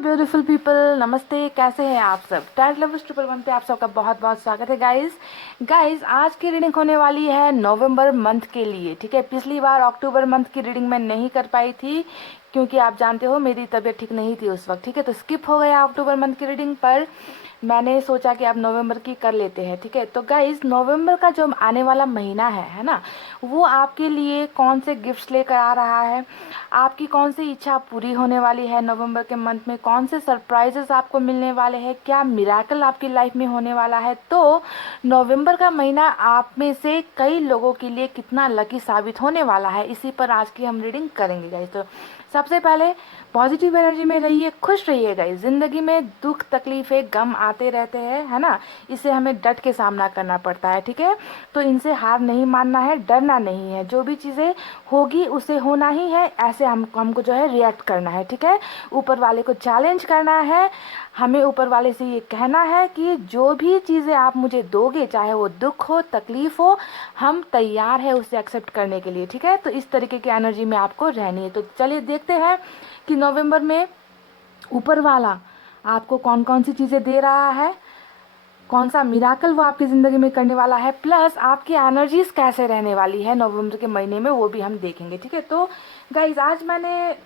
Beautiful people, नमस्ते। कैसे हैं आप सब? टैट लवर्स 111 पे आप सबका बहुत बहुत स्वागत है गाइस आज की रीडिंग होने वाली है नवंबर मंथ के लिए। ठीक है, पिछली बार अक्टूबर मंथ की रीडिंग मैं नहीं कर पाई थी क्योंकि आप जानते हो मेरी तबीयत ठीक नहीं थी उस वक्त। ठीक है, तो स्किप हो गया अक्टूबर मंथ की रीडिंग, पर मैंने सोचा कि अब नवंबर की कर लेते हैं। ठीक है, तो गाइस नवंबर का जो आने वाला महीना है ना, वो आपके लिए कौन से गिफ्ट्स लेकर आ रहा है, आपकी कौन सी इच्छा पूरी होने वाली है नवंबर के मंथ में, कौन से सरप्राइजेस आपको मिलने वाले हैं, क्या मिराकल आपकी लाइफ में होने वाला है। तो नवंबर का महीना आप में से कई लोगों के लिए कितना लकी साबित होने वाला है, इसी पर आज की हम रीडिंग करेंगे गाइस। तो सबसे पहले पॉजिटिव एनर्जी में रहिए, खुश रहिए गाइस। जिंदगी में दुख तकलीफें गम आते रहते हैं, है ना, इसे हमें डट के सामना करना पड़ता है। ठीक है, तो इनसे हार नहीं मानना है, डरना नहीं है। जो भी चीज़ें होगी उसे होना ही है, ऐसे हमको जो है रिएक्ट करना है। ठीक है, ऊपर वाले को चैलेंज करना है, हमें ऊपर वाले से ये कहना है कि जो भी चीज़ें आप मुझे दोगे, चाहे वो दुख हो तकलीफ हो, हम तैयार है उसे एक्सेप्ट करने के लिए। ठीक है, तो इस तरीके की एनर्जी में आपको रहनी है। तो चलिए देखते हैं कि नवंबर में ऊपर वाला आपको कौन कौन सी चीज़ें दे रहा है, कौन सा मिराकल वो आपकी ज़िंदगी में करने वाला है, प्लस आपकी एनर्जीज कैसे रहने वाली है नवंबर के महीने में, वो भी हम देखेंगे। ठीक है, तो गाइज आज मैंने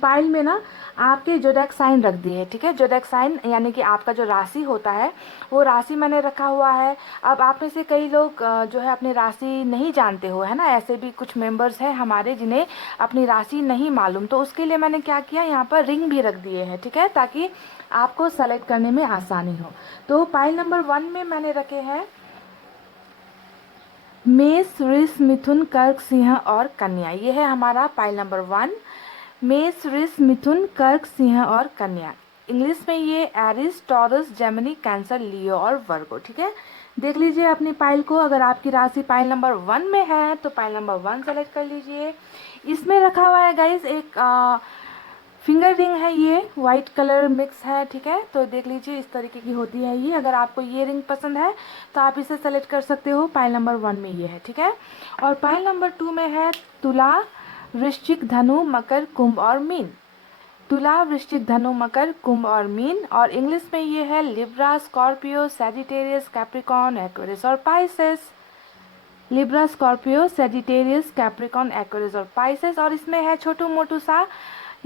पाइल में ना आपके जोडेक साइन रख दिए हैं। ठीक है, जोडेक साइन यानी कि आपका जो राशि होता है वो राशि मैंने रखा हुआ है। अब आप में से कई लोग जो है अपनी राशि नहीं जानते हो, है ना, ऐसे भी कुछ मेंबर्स हैं हमारे जिन्हें अपनी राशि नहीं मालूम, तो उसके लिए मैंने क्या किया, यहाँ पर रिंग भी रख दिए हैं। ठीक है, ताकि आपको सेलेक्ट करने में आसानी हो। तो पाइल नंबर 1 में मैंने रखे हैं मेष, वृष, मिथुन, कर्क, सिंह और कन्या। ये है हमारा पाइल नंबर 1। मेष, वृष, मिथुन, कर्क, सिंह और कन्या। इंग्लिश में ये एरिस, टॉरस, जेमिनी, कैंसर, लियो और वर्गो। ठीक है, देख लीजिए अपनी पाइल को। अगर आपकी राशि पाइल नंबर 1 में है तो पाइल नंबर 1 सेलेक्ट कर लीजिए। इसमें रखा हुआ है गाइस एक फिंगर रिंग है, ये वाइट कलर मिक्स है। ठीक है, तो देख लीजिए इस तरीके की होती है ये। अगर आपको ये रिंग पसंद है तो आप इसे सेलेक्ट कर सकते हो, पाइल नंबर 1 में ये है। ठीक है, और पाइल नंबर 2 में है तुला, वृश्चिक, धनु, मकर, कुंभ और मीन। तुला, वृश्चिक, धनु, मकर, कुंभ और मीन। और इंग्लिश में ये है Libra, Scorpio, Sagittarius, Capricorn, Aquarius और Pisces. Libra, Scorpio, Sagittarius, Capricorn, Aquarius और पाइसेस। और इसमें है छोटू मोटू सा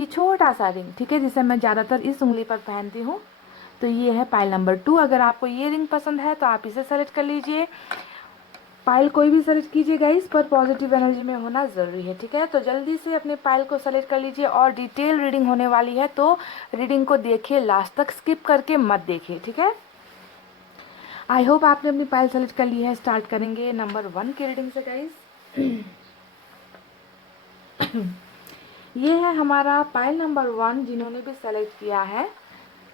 ये छोटा सा रिंग। ठीक है, जिसे मैं ज़्यादातर इस उंगली पर पहनती हूँ। तो ये है पाइल नंबर 2। अगर आपको ये रिंग पसंद है तो आप इसे सेलेक्ट कर लीजिए। पाइल कोई भी सेलेक्ट कीजिएगा, इस पर पॉजिटिव एनर्जी में होना ज़रूरी है। ठीक है, तो जल्दी से अपने पाइल को सेलेक्ट कर लीजिए। और डिटेल रीडिंग होने वाली है, तो रीडिंग को देखिए लास्ट तक, स्किप करके मत देखिए। ठीक है, आई होप आपने अपनी पाइल सेलेक्ट कर ली है। स्टार्ट करेंगे नंबर 1 की रीडिंग से गाइज। ये है हमारा पाइल नंबर 1 जिन्होंने भी सेलेक्ट किया है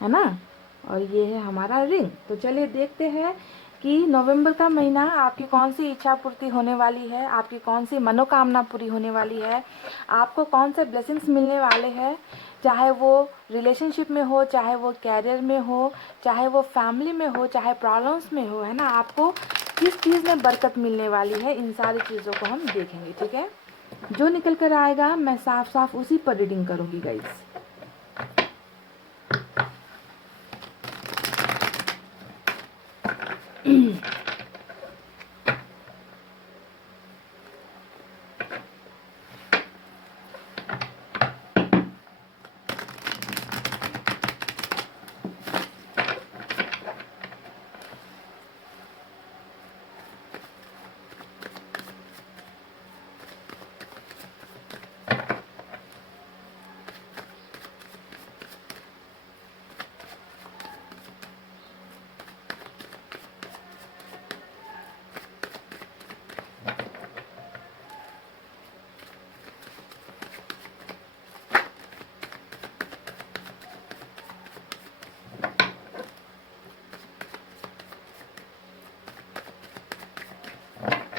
ना, और ये है हमारा रिंग। तो चलिए देखते हैं कि नवंबर का महीना आपकी कौन सी इच्छा पूर्ति होने वाली है, आपकी कौन सी मनोकामना पूरी होने वाली है, आपको कौन से ब्लेसिंग्स मिलने वाले हैं, चाहे वो रिलेशनशिप में हो, चाहे वो कैरियर में हो, चाहे वो फैमिली में हो, चाहे प्रॉब्लम्स में हो, है ना, आपको किस चीज़ में बरकत मिलने वाली है, इन सारी चीज़ों को हम देखेंगे। ठीक है, जो निकल कर आएगा मैं साफ साफ उसी पर रीडिंग करूंगी गाइस।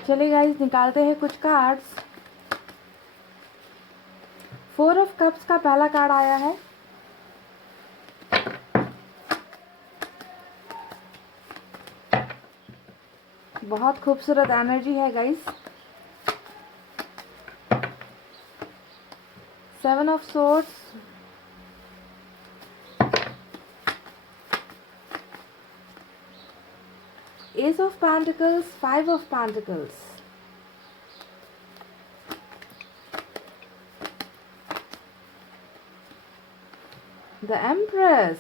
चलिए गाइस निकालते हैं कुछ कार्ड्स। 4 ऑफ कप्स का पहला कार्ड आया है, बहुत खूबसूरत एनर्जी है guys. 7 of swords, Ace of Pentacles, Five of Pentacles. The Empress.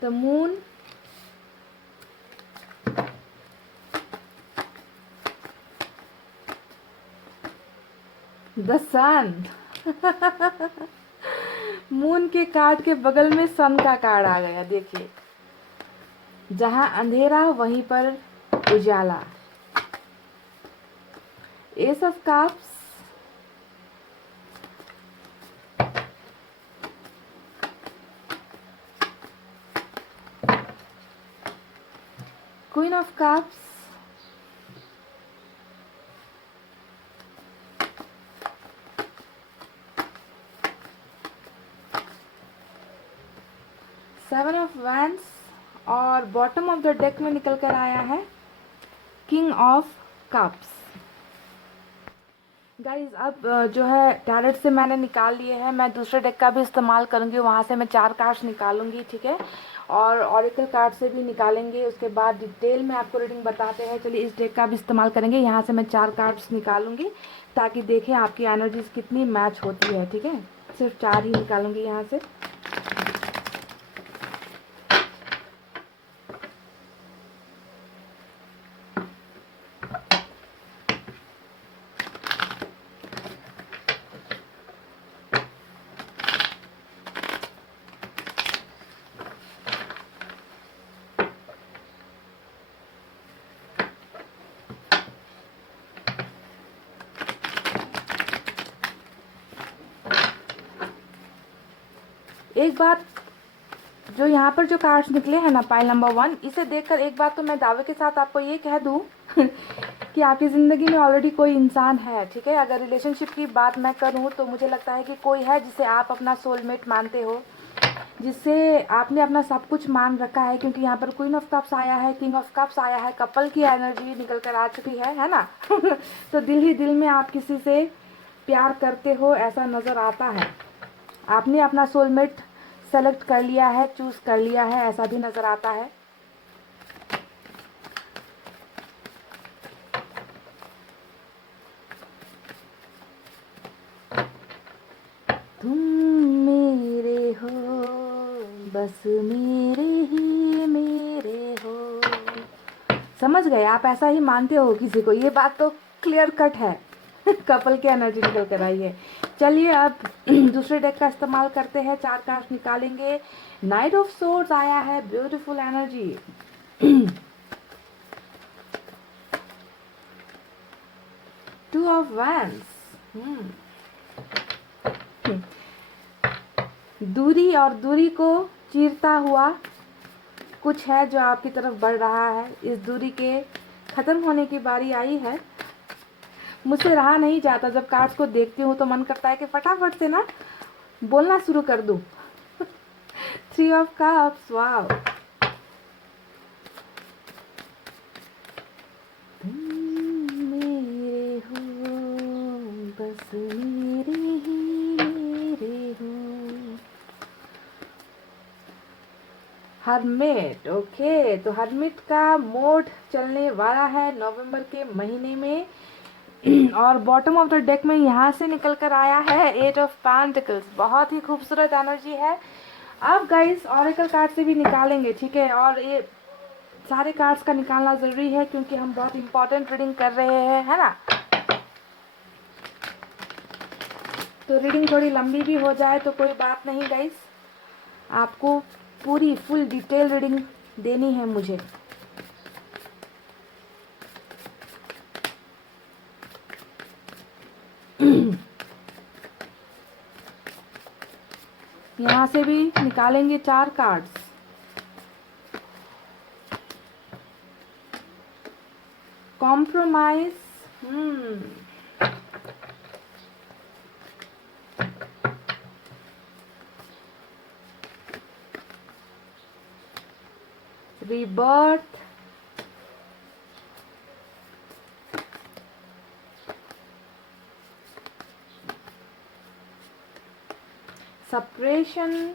The Moon. The Sun. Moon के कार्ड के बगल में सन का कार्ड आ गया। देखिए, जहां अंधेरा वहीं पर उजाला। Ace of cups, queen of cups, seven of wands और बॉटम ऑफ द डेक में निकल कर आया है किंग ऑफ कप्स। गाइज, अब जो है टैरेट से मैंने निकाल लिए हैं। मैं दूसरे डेक का भी इस्तेमाल करूंगी, वहां से मैं 4 कार्ड्स निकालूंगी, ठीक है। और ऑरिकल कार्ड से भी निकालेंगे, उसके बाद डिटेल में आपको रीडिंग बताते हैं। चलिए, इस डेक का भी इस्तेमाल करेंगे। यहाँ से मैं 4 कार्ड्स निकालूंगी ताकि देखें आपकी एनर्जीज कितनी मैच होती है, ठीक है। सिर्फ 4 ही निकालूंगी यहाँ से। एक बात, जो यहाँ पर जो कार्ड्स निकले हैं ना, पाइल नंबर 1, इसे देखकर एक बात तो मैं दावे के साथ आपको ये कह दूँ कि आपकी ज़िंदगी में ऑलरेडी कोई इंसान है, ठीक है। अगर रिलेशनशिप की बात मैं करूँ तो मुझे लगता है कि कोई है जिसे आप अपना सोलमेट मानते हो, जिससे आपने अपना सब कुछ मान रखा है। क्योंकि यहाँ पर क्वीन ऑफ कप्स आया है, किंग ऑफ कप्स आया है, कपल की एनर्जी निकल कर आ चुकी है ना। तो दिल ही दिल में आप किसी से प्यार करते हो, ऐसा नज़र आता है। आपने अपना सोलमेट सेलेक्ट कर लिया है, चूज कर लिया है, ऐसा भी नजर आता है। तुम मेरे हो, बस मेरे ही मेरे हो। समझ गए आप? ऐसा ही मानते हो किसी को, ये बात तो क्लियर कट है। कपल की एनर्जी निकल कर आई है। चलिए, अब दूसरे डेक का इस्तेमाल करते हैं, 4 कार्ड निकालेंगे। नाइट ऑफ सोर्ड्स आया है, beautiful energy. Two of wands, दूरी और दूरी को चीरता हुआ कुछ है जो आपकी तरफ बढ़ रहा है। इस दूरी के खत्म होने की बारी आई है। मुझसे रहा नहीं जाता, जब कार्ड्स को देखती हूँ तो मन करता है कि फटाफट से ना बोलना शुरू कर दूँ। 3 ऑफ कप्स, वाव। मेरे हो, बस मेरे ही मेरे हो। Hermit, okay. तो हर्मिट का मोड चलने वाला है नवंबर के महीने में। और बॉटम ऑफ द डेक में यहाँ से निकल कर आया है 8 ऑफ पेंटिकल्स। बहुत ही खूबसूरत एनर्जी है। अब गाइस, ऑरेकल कार्ड से भी निकालेंगे, ठीक है। और ये सारे कार्ड्स का निकालना ज़रूरी है क्योंकि हम बहुत इंपॉर्टेंट रीडिंग कर रहे हैं, है ना। तो रीडिंग थोड़ी लंबी भी हो जाए तो कोई बात नहीं गाइस, आपको पूरी फुल डिटेल रीडिंग देनी है मुझे। यहाँ से भी निकालेंगे 4 cards. Compromise, rebirth, separation,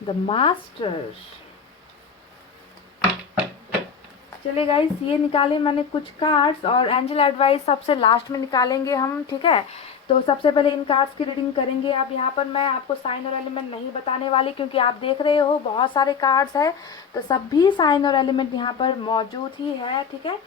the master। चलिए गाइस, ये निकाले मैंने कुछ कार्ड्स, और एंजल एडवाइस सबसे लास्ट में निकालेंगे हम, ठीक है। तो सबसे पहले इन कार्ड्स की रीडिंग करेंगे। अब यहाँ पर मैं आपको साइन और एलिमेंट नहीं बताने वाली, क्योंकि आप देख रहे हो बहुत सारे कार्ड्स है, तो सभी साइन और एलिमेंट यहाँ पर मौजूद ही है, ठीक है।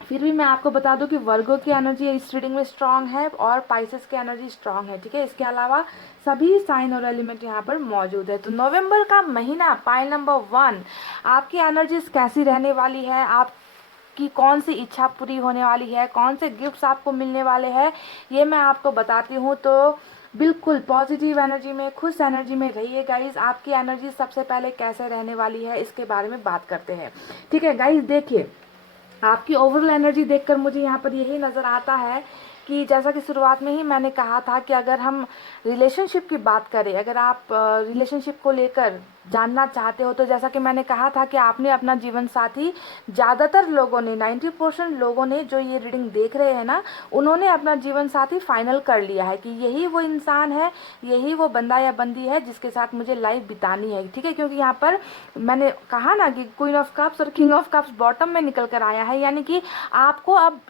फिर भी मैं आपको बता दूं कि वर्गो की एनर्जी इस रीडिंग में स्ट्रांग है और पाइसेस की एनर्जी स्ट्रांग है, ठीक है। इसके अलावा सभी साइन और एलिमेंट यहाँ पर मौजूद है। तो नवंबर का महीना, पाइल नंबर 1, आपकी एनर्जीज कैसी रहने वाली है, आपकी कौन सी इच्छा पूरी होने वाली है, कौन से गिफ्ट्स आपको मिलने वाले हैं, ये मैं आपको बताती हूँ। तो बिल्कुल पॉजिटिव एनर्जी में, खुश एनर्जी में रहिए गाइज। आपकी एनर्जी सबसे पहले कैसे रहने वाली है इसके बारे में बात करते हैं, ठीक है गाइज। देखिए, आपकी ओवरऑल एनर्जी देखकर मुझे यहाँ पर यही नज़र आता है कि जैसा कि शुरुआत में ही मैंने कहा था कि अगर हम रिलेशनशिप की बात करें, अगर आप रिलेशनशिप को लेकर जानना चाहते हो, तो जैसा कि मैंने कहा था कि आपने अपना जीवन साथी, ज़्यादातर लोगों ने, 90% लोगों ने जो ये रीडिंग देख रहे हैं ना, उन्होंने अपना जीवन साथी फाइनल कर लिया है कि यही वो इंसान है, यही वो बंदा या बंदी है जिसके साथ मुझे लाइफ बितानी है, ठीक है। क्योंकि यहाँ पर मैंने कहा ना कि क्वीन ऑफ कप्स और किंग ऑफ कप्स बॉटम में निकल कर आया है, यानी कि आपको अब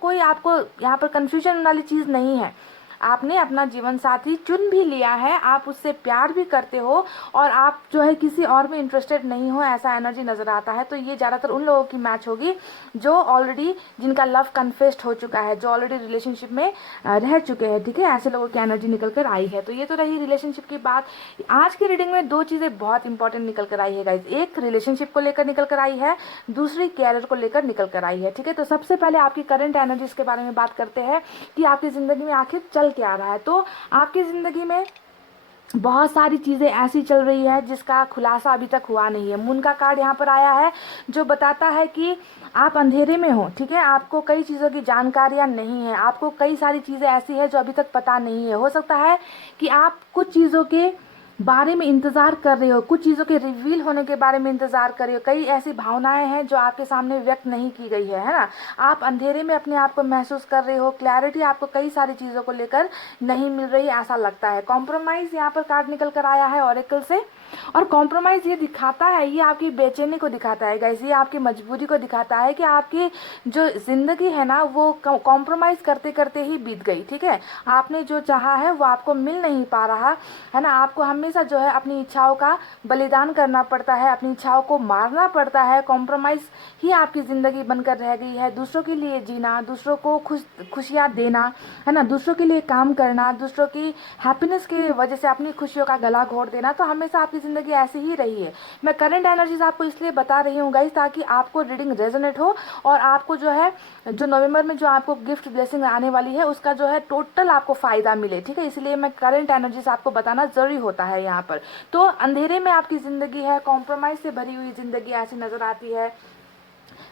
कोई आपको यहाँ पर कंफ्यूजन वाली चीज़ नहीं है। आपने अपना जीवन साथी चुन भी लिया है, आप उससे प्यार भी करते हो, और आप जो है किसी और में इंटरेस्टेड नहीं हो, ऐसा एनर्जी नज़र आता है। तो ये ज़्यादातर उन लोगों की मैच होगी जो ऑलरेडी, जिनका लव कन्फेस्ड हो चुका है, जो ऑलरेडी रिलेशनशिप में रह चुके हैं, ठीक है। ऐसे लोगों की एनर्जी निकल कर आई है। तो ये तो रही रिलेशनशिप की बात। आज की रीडिंग में दो चीज़ें बहुत इंपॉर्टेंट निकल कर आई है गाइज। एक रिलेशनशिप को लेकर निकल कर आई है, दूसरी कैरियर को लेकर निकल कर आई है, ठीक है। तो सबसे पहले आपकी करंट एनर्जीज के बारे में बात करते हैं कि आपकी ज़िंदगी में आखिर चल क्या रहा है। तो आपकी ज़िंदगी में बहुत सारी चीज़ें ऐसी चल रही है जिसका खुलासा अभी तक हुआ नहीं है। मून का कार्ड यहाँ पर आया है जो बताता है कि आप अंधेरे में हो, ठीक है। आपको कई चीज़ों की जानकारियाँ नहीं है, आपको कई सारी चीज़ें ऐसी है जो अभी तक पता नहीं है। हो सकता है कि आप कुछ चीज़ों के बारे में इंतज़ार कर रहे हो, कुछ चीज़ों के रिवील होने के बारे में इंतज़ार कर रहे हो। कई ऐसी भावनाएं हैं जो आपके सामने व्यक्त नहीं की गई है ना। आप अंधेरे में अपने आप को महसूस कर रहे हो, क्लैरिटी आपको कई सारी चीज़ों को लेकर नहीं मिल रही, ऐसा लगता है। कॉम्प्रोमाइज़ यहाँ पर कार्ड निकल कर आया है ऑरेकल से, और कॉम्प्रोमाइज़ ये दिखाता है, ये आपकी बेचैनी को दिखाता है गाइस, ये आपकी मजबूरी को दिखाता है कि आपकी जो ज़िंदगी है ना वो कॉम्प्रोमाइज़ करते करते ही बीत गई, ठीक है। आपने जो चाहा है वो आपको मिल नहीं पा रहा है ना। आपको हमेशा जो है अपनी इच्छाओं का बलिदान करना पड़ता है, अपनी इच्छाओं को मारना पड़ता है। कॉम्प्रोमाइज़ ही आपकी ज़िंदगी बनकर रह गई है। दूसरों के लिए जीना, दूसरों को खुशियाँ देना, है ना, दूसरों के लिए काम करना, दूसरों की हैप्पीनेस की वजह से अपनी खुशियों का गला घोट देना, तो हमेशा आपकी ज़िंदगी ऐसी ही रही है। मैं करंट एनर्जीज आपको इसलिए बता रही हूँ गाइस ताकि आपको रीडिंग रेजोनेट हो, और आपको जो है जो नवंबर में जो आपको गिफ्ट ब्लेसिंग आने वाली है उसका जो है टोटल आपको फ़ायदा मिले, ठीक है। इसलिए मैं करंट एनर्जीज आपको बताना ज़रूरी होता है यहाँ पर। तो अंधेरे में आपकी ज़िंदगी है, कॉम्प्रोमाइज़ से भरी हुई ज़िंदगी ऐसी नज़र आती है।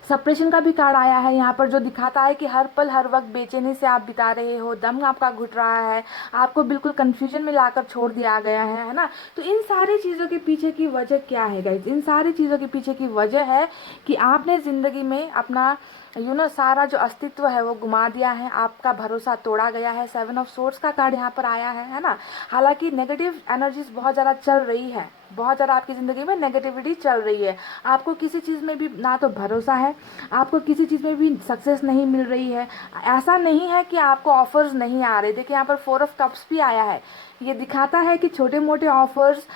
सप्रेशन का भी कार्ड आया है यहाँ पर जो दिखाता है कि हर पल हर वक्त बेचैनी से आप बिता रहे हो, दम आपका घुट रहा है, आपको बिल्कुल कंफ्यूजन में लाकर छोड़ दिया गया है ना। तो इन सारी चीज़ों के पीछे की वजह क्या है गाइज? इन सारी चीज़ों के पीछे की वजह है कि आपने ज़िंदगी में अपना सारा जो अस्तित्व है वो गुमा दिया है, आपका भरोसा तोड़ा गया है। 7 ऑफ सोर्ड्स का कार्ड यहाँ पर आया है ना। हालांकि नेगेटिव एनर्जीज बहुत ज़्यादा चल रही है, बहुत ज़्यादा आपकी ज़िंदगी में नेगेटिविटी चल रही है। आपको किसी चीज़ में भी ना तो भरोसा है, आपको किसी चीज़ में भी सक्सेस नहीं मिल रही है। ऐसा नहीं है कि आपको ऑफर्स नहीं आ रहे। देखिए यहाँ पर 4 ऑफ कप्स भी आया है, ये दिखाता है कि छोटे मोटे ऑफर्स,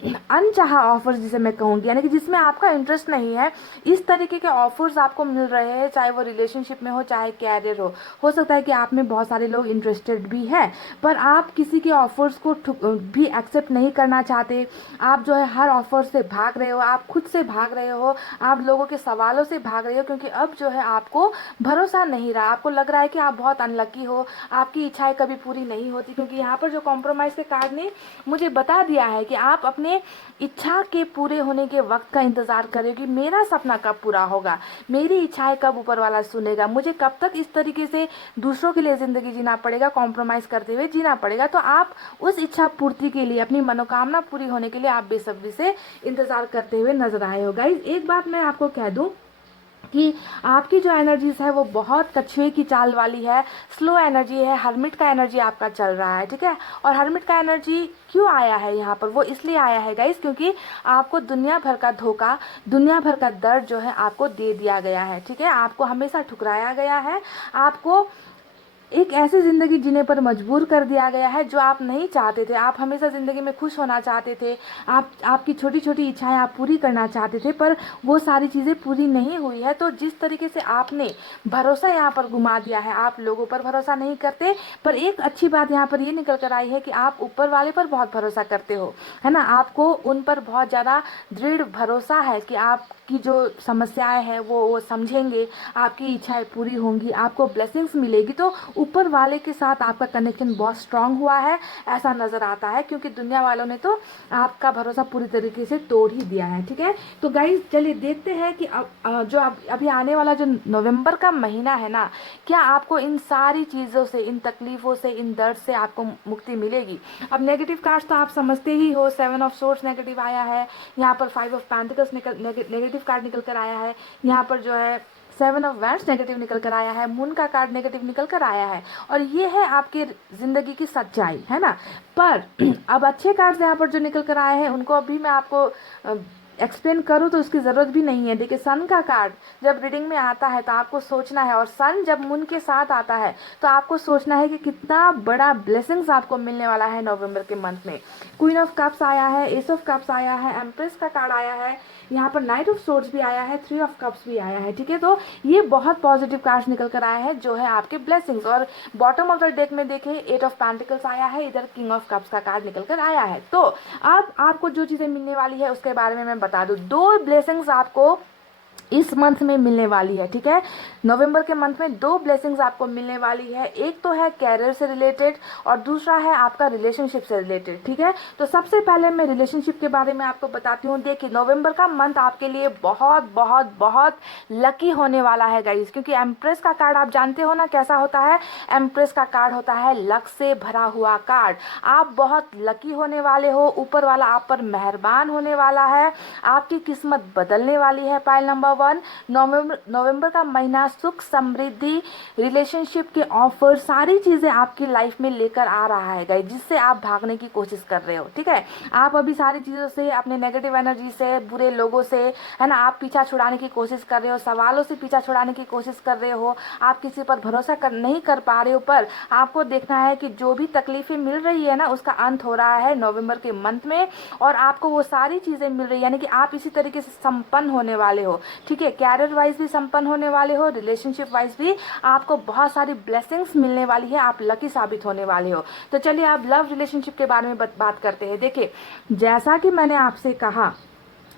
अनचाहा ऑफर्स जिसे मैं कहूँगी, यानी कि जिसमें आपका इंटरेस्ट नहीं है, इस तरीके के ऑफर्स आपको मिल रहे हैं, चाहे वो रिलेशनशिप में हो चाहे कैरियर हो सकता है कि आप में बहुत सारे लोग इंटरेस्टेड भी है, पर आप किसी के ऑफर्स को भी एक्सेप्ट नहीं करना चाहते। आप जो है हर ऑफर से भाग रहे हो, आप खुद से भाग रहे हो, आप लोगों के सवालों से भाग रहे हो, क्योंकि अब जो है आपको भरोसा नहीं रहा। आपको लग रहा है कि आप बहुत अनलकी हो, आपकी इच्छाएं कभी पूरी नहीं होती, क्योंकि यहाँ पर जो कॉम्प्रोमाइज़ के कार्ड ने मुझे बता दिया है कि आप अपने इच्छा के पूरे होने के वक्त का इंतजार करें कि मेरा सपना कब पूरा होगा, मेरी इच्छाएं कब ऊपर वाला सुनेगा, मुझे कब तक इस तरीके से दूसरों के लिए ज़िंदगी जीना पड़ेगा, कॉम्प्रोमाइज़ करते हुए जीना पड़ेगा। तो आप उस इच्छा पूर्ति के लिए, अपनी मनोकामना पूरी होने के लिए आप बेसब्री से इंतजार करते हुए नजर आए हो। गाइज एक बात मैं आपको कह दूं कि आपकी जो एनर्जीज है वो बहुत कछुए की चाल वाली है, स्लो एनर्जी है, हर्मिट का एनर्जी आपका चल रहा है, ठीक है। और हर्मिट का एनर्जी क्यों आया है यहाँ पर, वो इसलिए आया है गाइस क्योंकि आपको दुनिया भर का धोखा, दुनिया भर का दर्द जो है आपको दे दिया गया है, ठीक है। आपको हमेशा ठुकराया गया है, आपको एक ऐसी ज़िंदगी जीने पर मजबूर कर दिया गया है जो आप नहीं चाहते थे। आप हमेशा ज़िंदगी में खुश होना चाहते थे, आपकी छोटी छोटी इच्छाएं आप पूरी करना चाहते थे, पर वो सारी चीज़ें पूरी नहीं हुई है। तो जिस तरीके से आपने भरोसा यहाँ पर घुमा दिया है, आप लोगों पर भरोसा नहीं करते, पर एक अच्छी बात यहाँ पर ये निकल कर आई है कि आप ऊपर वाले पर बहुत भरोसा करते हो, है ना। आपको उन पर बहुत ज़्यादा दृढ़ भरोसा है कि आपकी जो समस्याएं हैं वो समझेंगे, आपकी इच्छाएं पूरी होंगी, आपको ब्लेसिंग्स मिलेगी। तो ऊपर वाले के साथ आपका कनेक्शन बहुत स्ट्रांग हुआ है, ऐसा नज़र आता है, क्योंकि दुनिया वालों ने तो आपका भरोसा पूरी तरीके से तोड़ ही दिया है, ठीक है। तो गाइज चलिए देखते हैं कि अभी आने वाला जो नवंबर का महीना है ना, क्या आपको इन सारी चीज़ों से, इन तकलीफ़ों से, इन दर्द से आपको मुक्ति मिलेगी। अब नेगेटिव कार्ड्स तो आप समझते ही हो, 7 ऑफ सोर्ड्स नेगेटिव आया है, यहाँ पर 5 ऑफ पेंटिकल्स नेगेटिव कार्ड निकल कर आया है, यहाँ पर जो है 7 ऑफ वैंड्स नेगेटिव निकल कर आया है, मून का कार्ड नेगेटिव निकल कर आया है। और ये है आपकी जिंदगी की सच्चाई, है ना। पर अब अच्छे कार्ड्स यहाँ पर जो निकल कर आए हैं उनको अभी मैं आपको एक्सप्लेन करूँ तो उसकी ज़रूरत भी नहीं है। देखिए सन का कार्ड जब रीडिंग में आता है तो आपको सोचना है, और सन जब मून के साथ आता है तो आपको सोचना है कि कितना बड़ा ब्लेसिंग्स आपको मिलने वाला है नवंबर के मंथ में। क्वीन ऑफ कप्स आया है, एस ऑफ कप्स आया है, एम्प्रेस का कार्ड आया है, यहाँ पर नाइट ऑफ सोर्ड्स भी आया है, 3 ऑफ कप्स भी आया है, ठीक है। तो ये बहुत पॉजिटिव कार्ड्स निकल कर आया है जो है आपके ब्लेसिंग्स। और बॉटम ऑफ द डेक में देखें 8 ऑफ पेंटिकल्स आया है, इधर किंग ऑफ कप्स का कार्ड निकल कर आया है। तो अब आपको जो चीज़ें मिलने वाली है उसके बारे में मैं बता दूं। 2 ब्लेसिंग्स आपको इस मंथ में मिलने वाली है, ठीक है। नवंबर के मंथ में 2 ब्लेसिंग्स आपको मिलने वाली है, एक तो है कैरियर से रिलेटेड और दूसरा है आपका रिलेशनशिप से रिलेटेड, ठीक है। तो सबसे पहले मैं रिलेशनशिप के बारे में आपको बताती हूँ। देखिए नवंबर का मंथ आपके लिए बहुत बहुत बहुत लकी होने वाला है गाइस, क्योंकि एम्प्रेस का कार्ड आप जानते हो ना कैसा होता है। एम्प्रेस का कार्ड होता है लक से भरा हुआ कार्ड। आप बहुत लकी होने वाले हो, ऊपर वाला आप पर मेहरबान होने वाला है, आपकी किस्मत बदलने वाली है। पाइल नंबर 1, नवंबर का महीना सुख, समृद्धि, रिलेशनशिप के ऑफर, सारी चीजें आपकी लाइफ में लेकर आ रहा है गाइस, जिससे आप भागने की कोशिश कर रहे हो, ठीक है। आप अभी सारी चीजों से, अपने नेगेटिव एनर्जी से, बुरे लोगों से, है ना, आप पीछा छुड़ाने की कोशिश कर रहे हो, सवालों से पीछा छुड़ाने की कोशिश कर रहे हो, आप किसी पर भरोसा नहीं कर पा रहे हो। पर आपको देखना है कि जो भी तकलीफें मिल रही है ना उसका अंत हो रहा है नवंबर के मंथ में, और आपको वो सारी चीजें मिल रही है, यानी कि आप इसी तरीके से संपन्न होने वाले हो, ठीक है। कैरियर वाइज भी संपन्न होने वाले हो, रिलेशनशिप वाइज भी आपको बहुत सारी ब्लेसिंग्स मिलने वाली है, आप लकी साबित होने वाले हो। तो चलिए आप लव रिलेशनशिप के बारे में बात करते हैं। देखिए जैसा कि मैंने आपसे कहा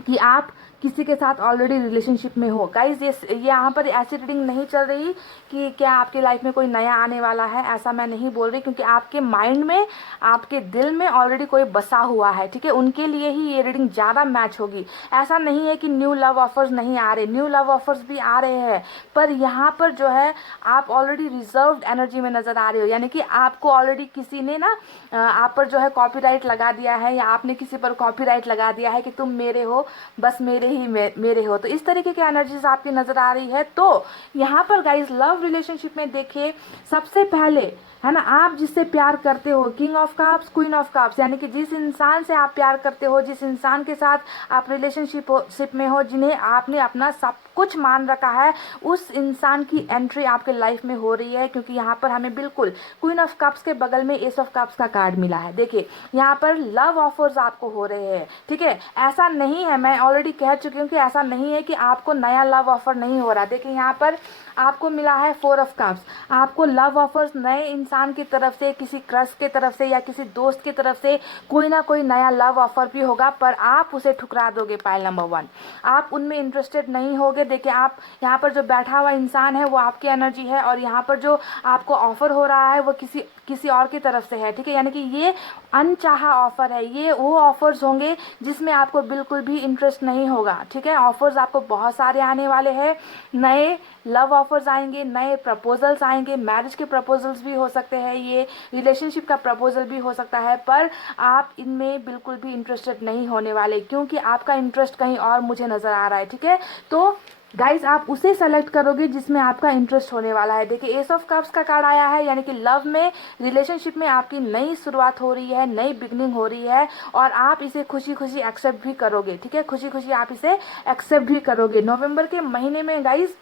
कि आप किसी के साथ ऑलरेडी रिलेशनशिप में हो गाइज, ये यहाँ पर ऐसी रीडिंग नहीं चल रही कि क्या आपकी लाइफ में कोई नया आने वाला है, ऐसा मैं नहीं बोल रही, क्योंकि आपके माइंड में, आपके दिल में ऑलरेडी कोई बसा हुआ है, ठीक है। उनके लिए ही ये रीडिंग ज़्यादा मैच होगी। ऐसा नहीं है कि न्यू लव ऑफर्स नहीं आ रहे, न्यू लव ऑफर्स भी आ रहे हैं, पर यहाँ पर जो है आप ऑलरेडी रिजर्व्ड एनर्जी में नजर आ रहे हो, यानी कि आपको ऑलरेडी किसी ने ना आप पर जो है कॉपीराइट लगा दिया है, या आपने किसी पर कॉपीराइट लगा दिया है कि तुम मेरे हो, बस मेरे ही मेरे हो। तो इस तरीके की एनर्जीज आपकी नजर आ रही है। तो यहाँ पर गाइस लव रिलेशनशिप में देखिए सबसे पहले, है ना, आप जिससे प्यार करते हो, king of cups, queen of cups, यानी कि जिस इंसान से आप प्यार करते हो, जिस इंसान के साथ आप रिलेशनशिप में हो, जिन्हें आपने अपना सब कुछ मान रखा है, उस इंसान की एंट्री आपके लाइफ में हो रही है। क्योंकि यहाँ पर हमें बिल्कुल क्वीन ऑफ कप्स के बगल में एस ऑफ कप्स का कार्ड मिला है। देखिए यहाँ पर लव ऑफर्स आपको हो रहे हैं, ठीक है। ऐसा नहीं है, मैं ऑलरेडी कह चुकी हूँ कि ऐसा नहीं है कि आपको नया लव ऑफर नहीं हो रहा। देखिए यहाँ पर आपको मिला है 4 ऑफ कप्स, आपको लव ऑफर्स नए इंसान की तरफ से, किसी क्रश के तरफ से या किसी दोस्त की तरफ से कोई ना कोई नया लव ऑफर भी होगा, पर आप उसे ठुकरा दोगे। पाइल नंबर 1, आप उनमें इंटरेस्टेड नहीं होगे। देखिए आप यहाँ पर जो बैठा हुआ इंसान है वो आपकी एनर्जी है, और यहाँ पर जो आपको ऑफर हो रहा है वो किसी और की तरफ से है, ठीक है। यानी कि ये अनचाहा ऑफर है, ये वो ऑफर्स होंगे जिसमें आपको बिल्कुल भी इंटरेस्ट नहीं होगा, ठीक है। ऑफर्स आपको बहुत सारे आने वाले हैं, नए लव ऑफर्स आएंगे, नए प्रपोजल्स आएंगे, मैरिज के प्रपोजल्स भी हो सकते हैं, ये रिलेशनशिप का प्रपोजल भी हो सकता है, पर आप इनमें बिल्कुल भी इंटरेस्टेड नहीं होने वाले, क्योंकि आपका इंटरेस्ट कहीं और मुझे नजर आ रहा है, ठीक है। तो गाइज आप उसे सेलेक्ट करोगे जिसमें आपका इंटरेस्ट होने वाला है। देखिए एस ऑफ कप्स का कार्ड आया है, यानी कि लव में, रिलेशनशिप में आपकी नई शुरुआत हो रही है, नई बिगनिंग हो रही है, और आप इसे खुशी खुशी एक्सेप्ट भी करोगे। ठीक है, खुशी खुशी आप इसे एक्सेप्ट भी करोगे। नवंबर के महीने में गाइज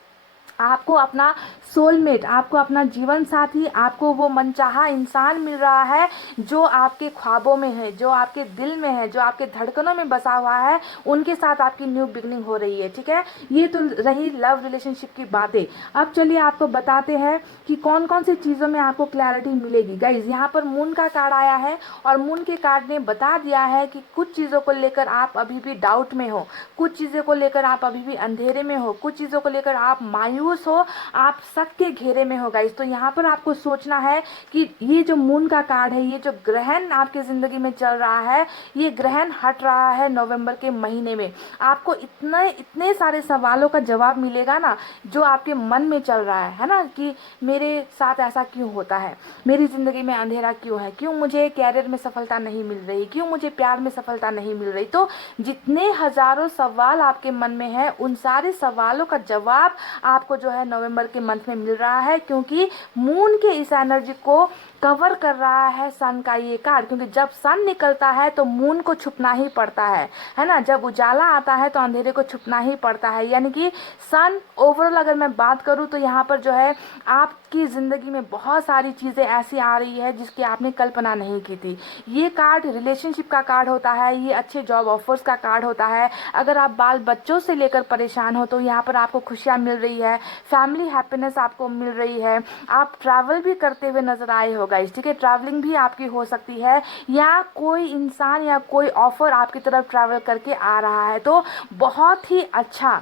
आपको अपना सोलमेट, आपको अपना जीवन साथी, आपको वो मनचाहा इंसान मिल रहा है जो आपके ख्वाबों में है, जो आपके दिल में है, जो आपके धड़कनों में बसा हुआ है। उनके साथ आपकी न्यू बिगनिंग हो रही है। ठीक है, ये तो रही लव रिलेशनशिप की बातें। अब चलिए आपको बताते हैं कि कौन कौन सी चीज़ों में आपको क्लैरिटी मिलेगी। गाइज यहाँ पर मून का कार्ड आया है, और मून के कार्ड ने बता दिया है कि कुछ चीज़ों को लेकर आप अभी भी डाउट में हो, कुछ चीज़ों को लेकर आप अभी भी अंधेरे में हो, कुछ चीज़ों को लेकर आप मायूस हो, आप शक के घेरे में हो। गाइस तो यहाँ पर आपको सोचना है कि ये जो मून का कार्ड है, ये जो ग्रहण आपकी जिंदगी में चल रहा है, ये ग्रहण हट रहा है नवंबर के महीने में। आपको इतने इतने सारे सवालों का जवाब मिलेगा ना, जो आपके मन में चल रहा है ना, कि मेरे साथ ऐसा क्यों होता है, मेरी जिंदगी में अंधेरा क्यों है, क्यों मुझे कैरियर में सफलता नहीं मिल रही, क्यों मुझे प्यार में सफलता नहीं मिल रही। तो जितने हजारों सवाल आपके मन में है, उन सारे सवालों का जवाब आपको जो है नवंबर के मंथ में मिल रहा है, क्योंकि मून के इस एनर्जी को कवर कर रहा है सन का ये कार्ड। क्योंकि जब सन निकलता है तो मून को छुपना ही पड़ता है ना, जब उजाला आता है तो अंधेरे को छुपना ही पड़ता है। यानी कि सन ओवरऑल अगर मैं बात करूं तो यहाँ पर जो है आपकी जिंदगी में बहुत सारी चीजें ऐसी आ रही है जिसकी आपने कल्पना नहीं की थी। ये कार्ड रिलेशनशिप का कार्ड होता है, ये अच्छे जॉब ऑफर्स का कार्ड होता है। अगर आप बाल बच्चों से लेकर परेशान हो तो यहाँ पर आपको खुशियां मिल रही है, फैमिली हैप्पीनेस आपको मिल रही है। आप ट्रैवल भी करते हुए नजर आए हो गाइस। ठीक है, ट्रैवलिंग भी आपकी हो सकती है, या कोई इंसान या कोई ऑफर आपकी तरफ ट्रैवल करके आ रहा है। तो बहुत ही अच्छा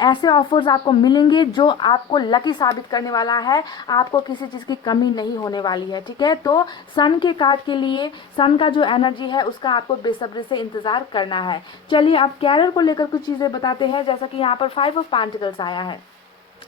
ऐसे ऑफर्स आपको मिलेंगे जो आपको लकी साबित करने वाला है, आपको किसी चीज़ की कमी नहीं होने वाली है। ठीक है, तो सन के कार्ड के लिए सन का जो एनर्जी है उसका आपको बेसब्री से इंतजार करना है। चलिए अब कैरियर को लेकर कुछ चीज़ें बताते हैं। जैसा कि यहाँ पर 5 ऑफ पेंटिकल्स आया है,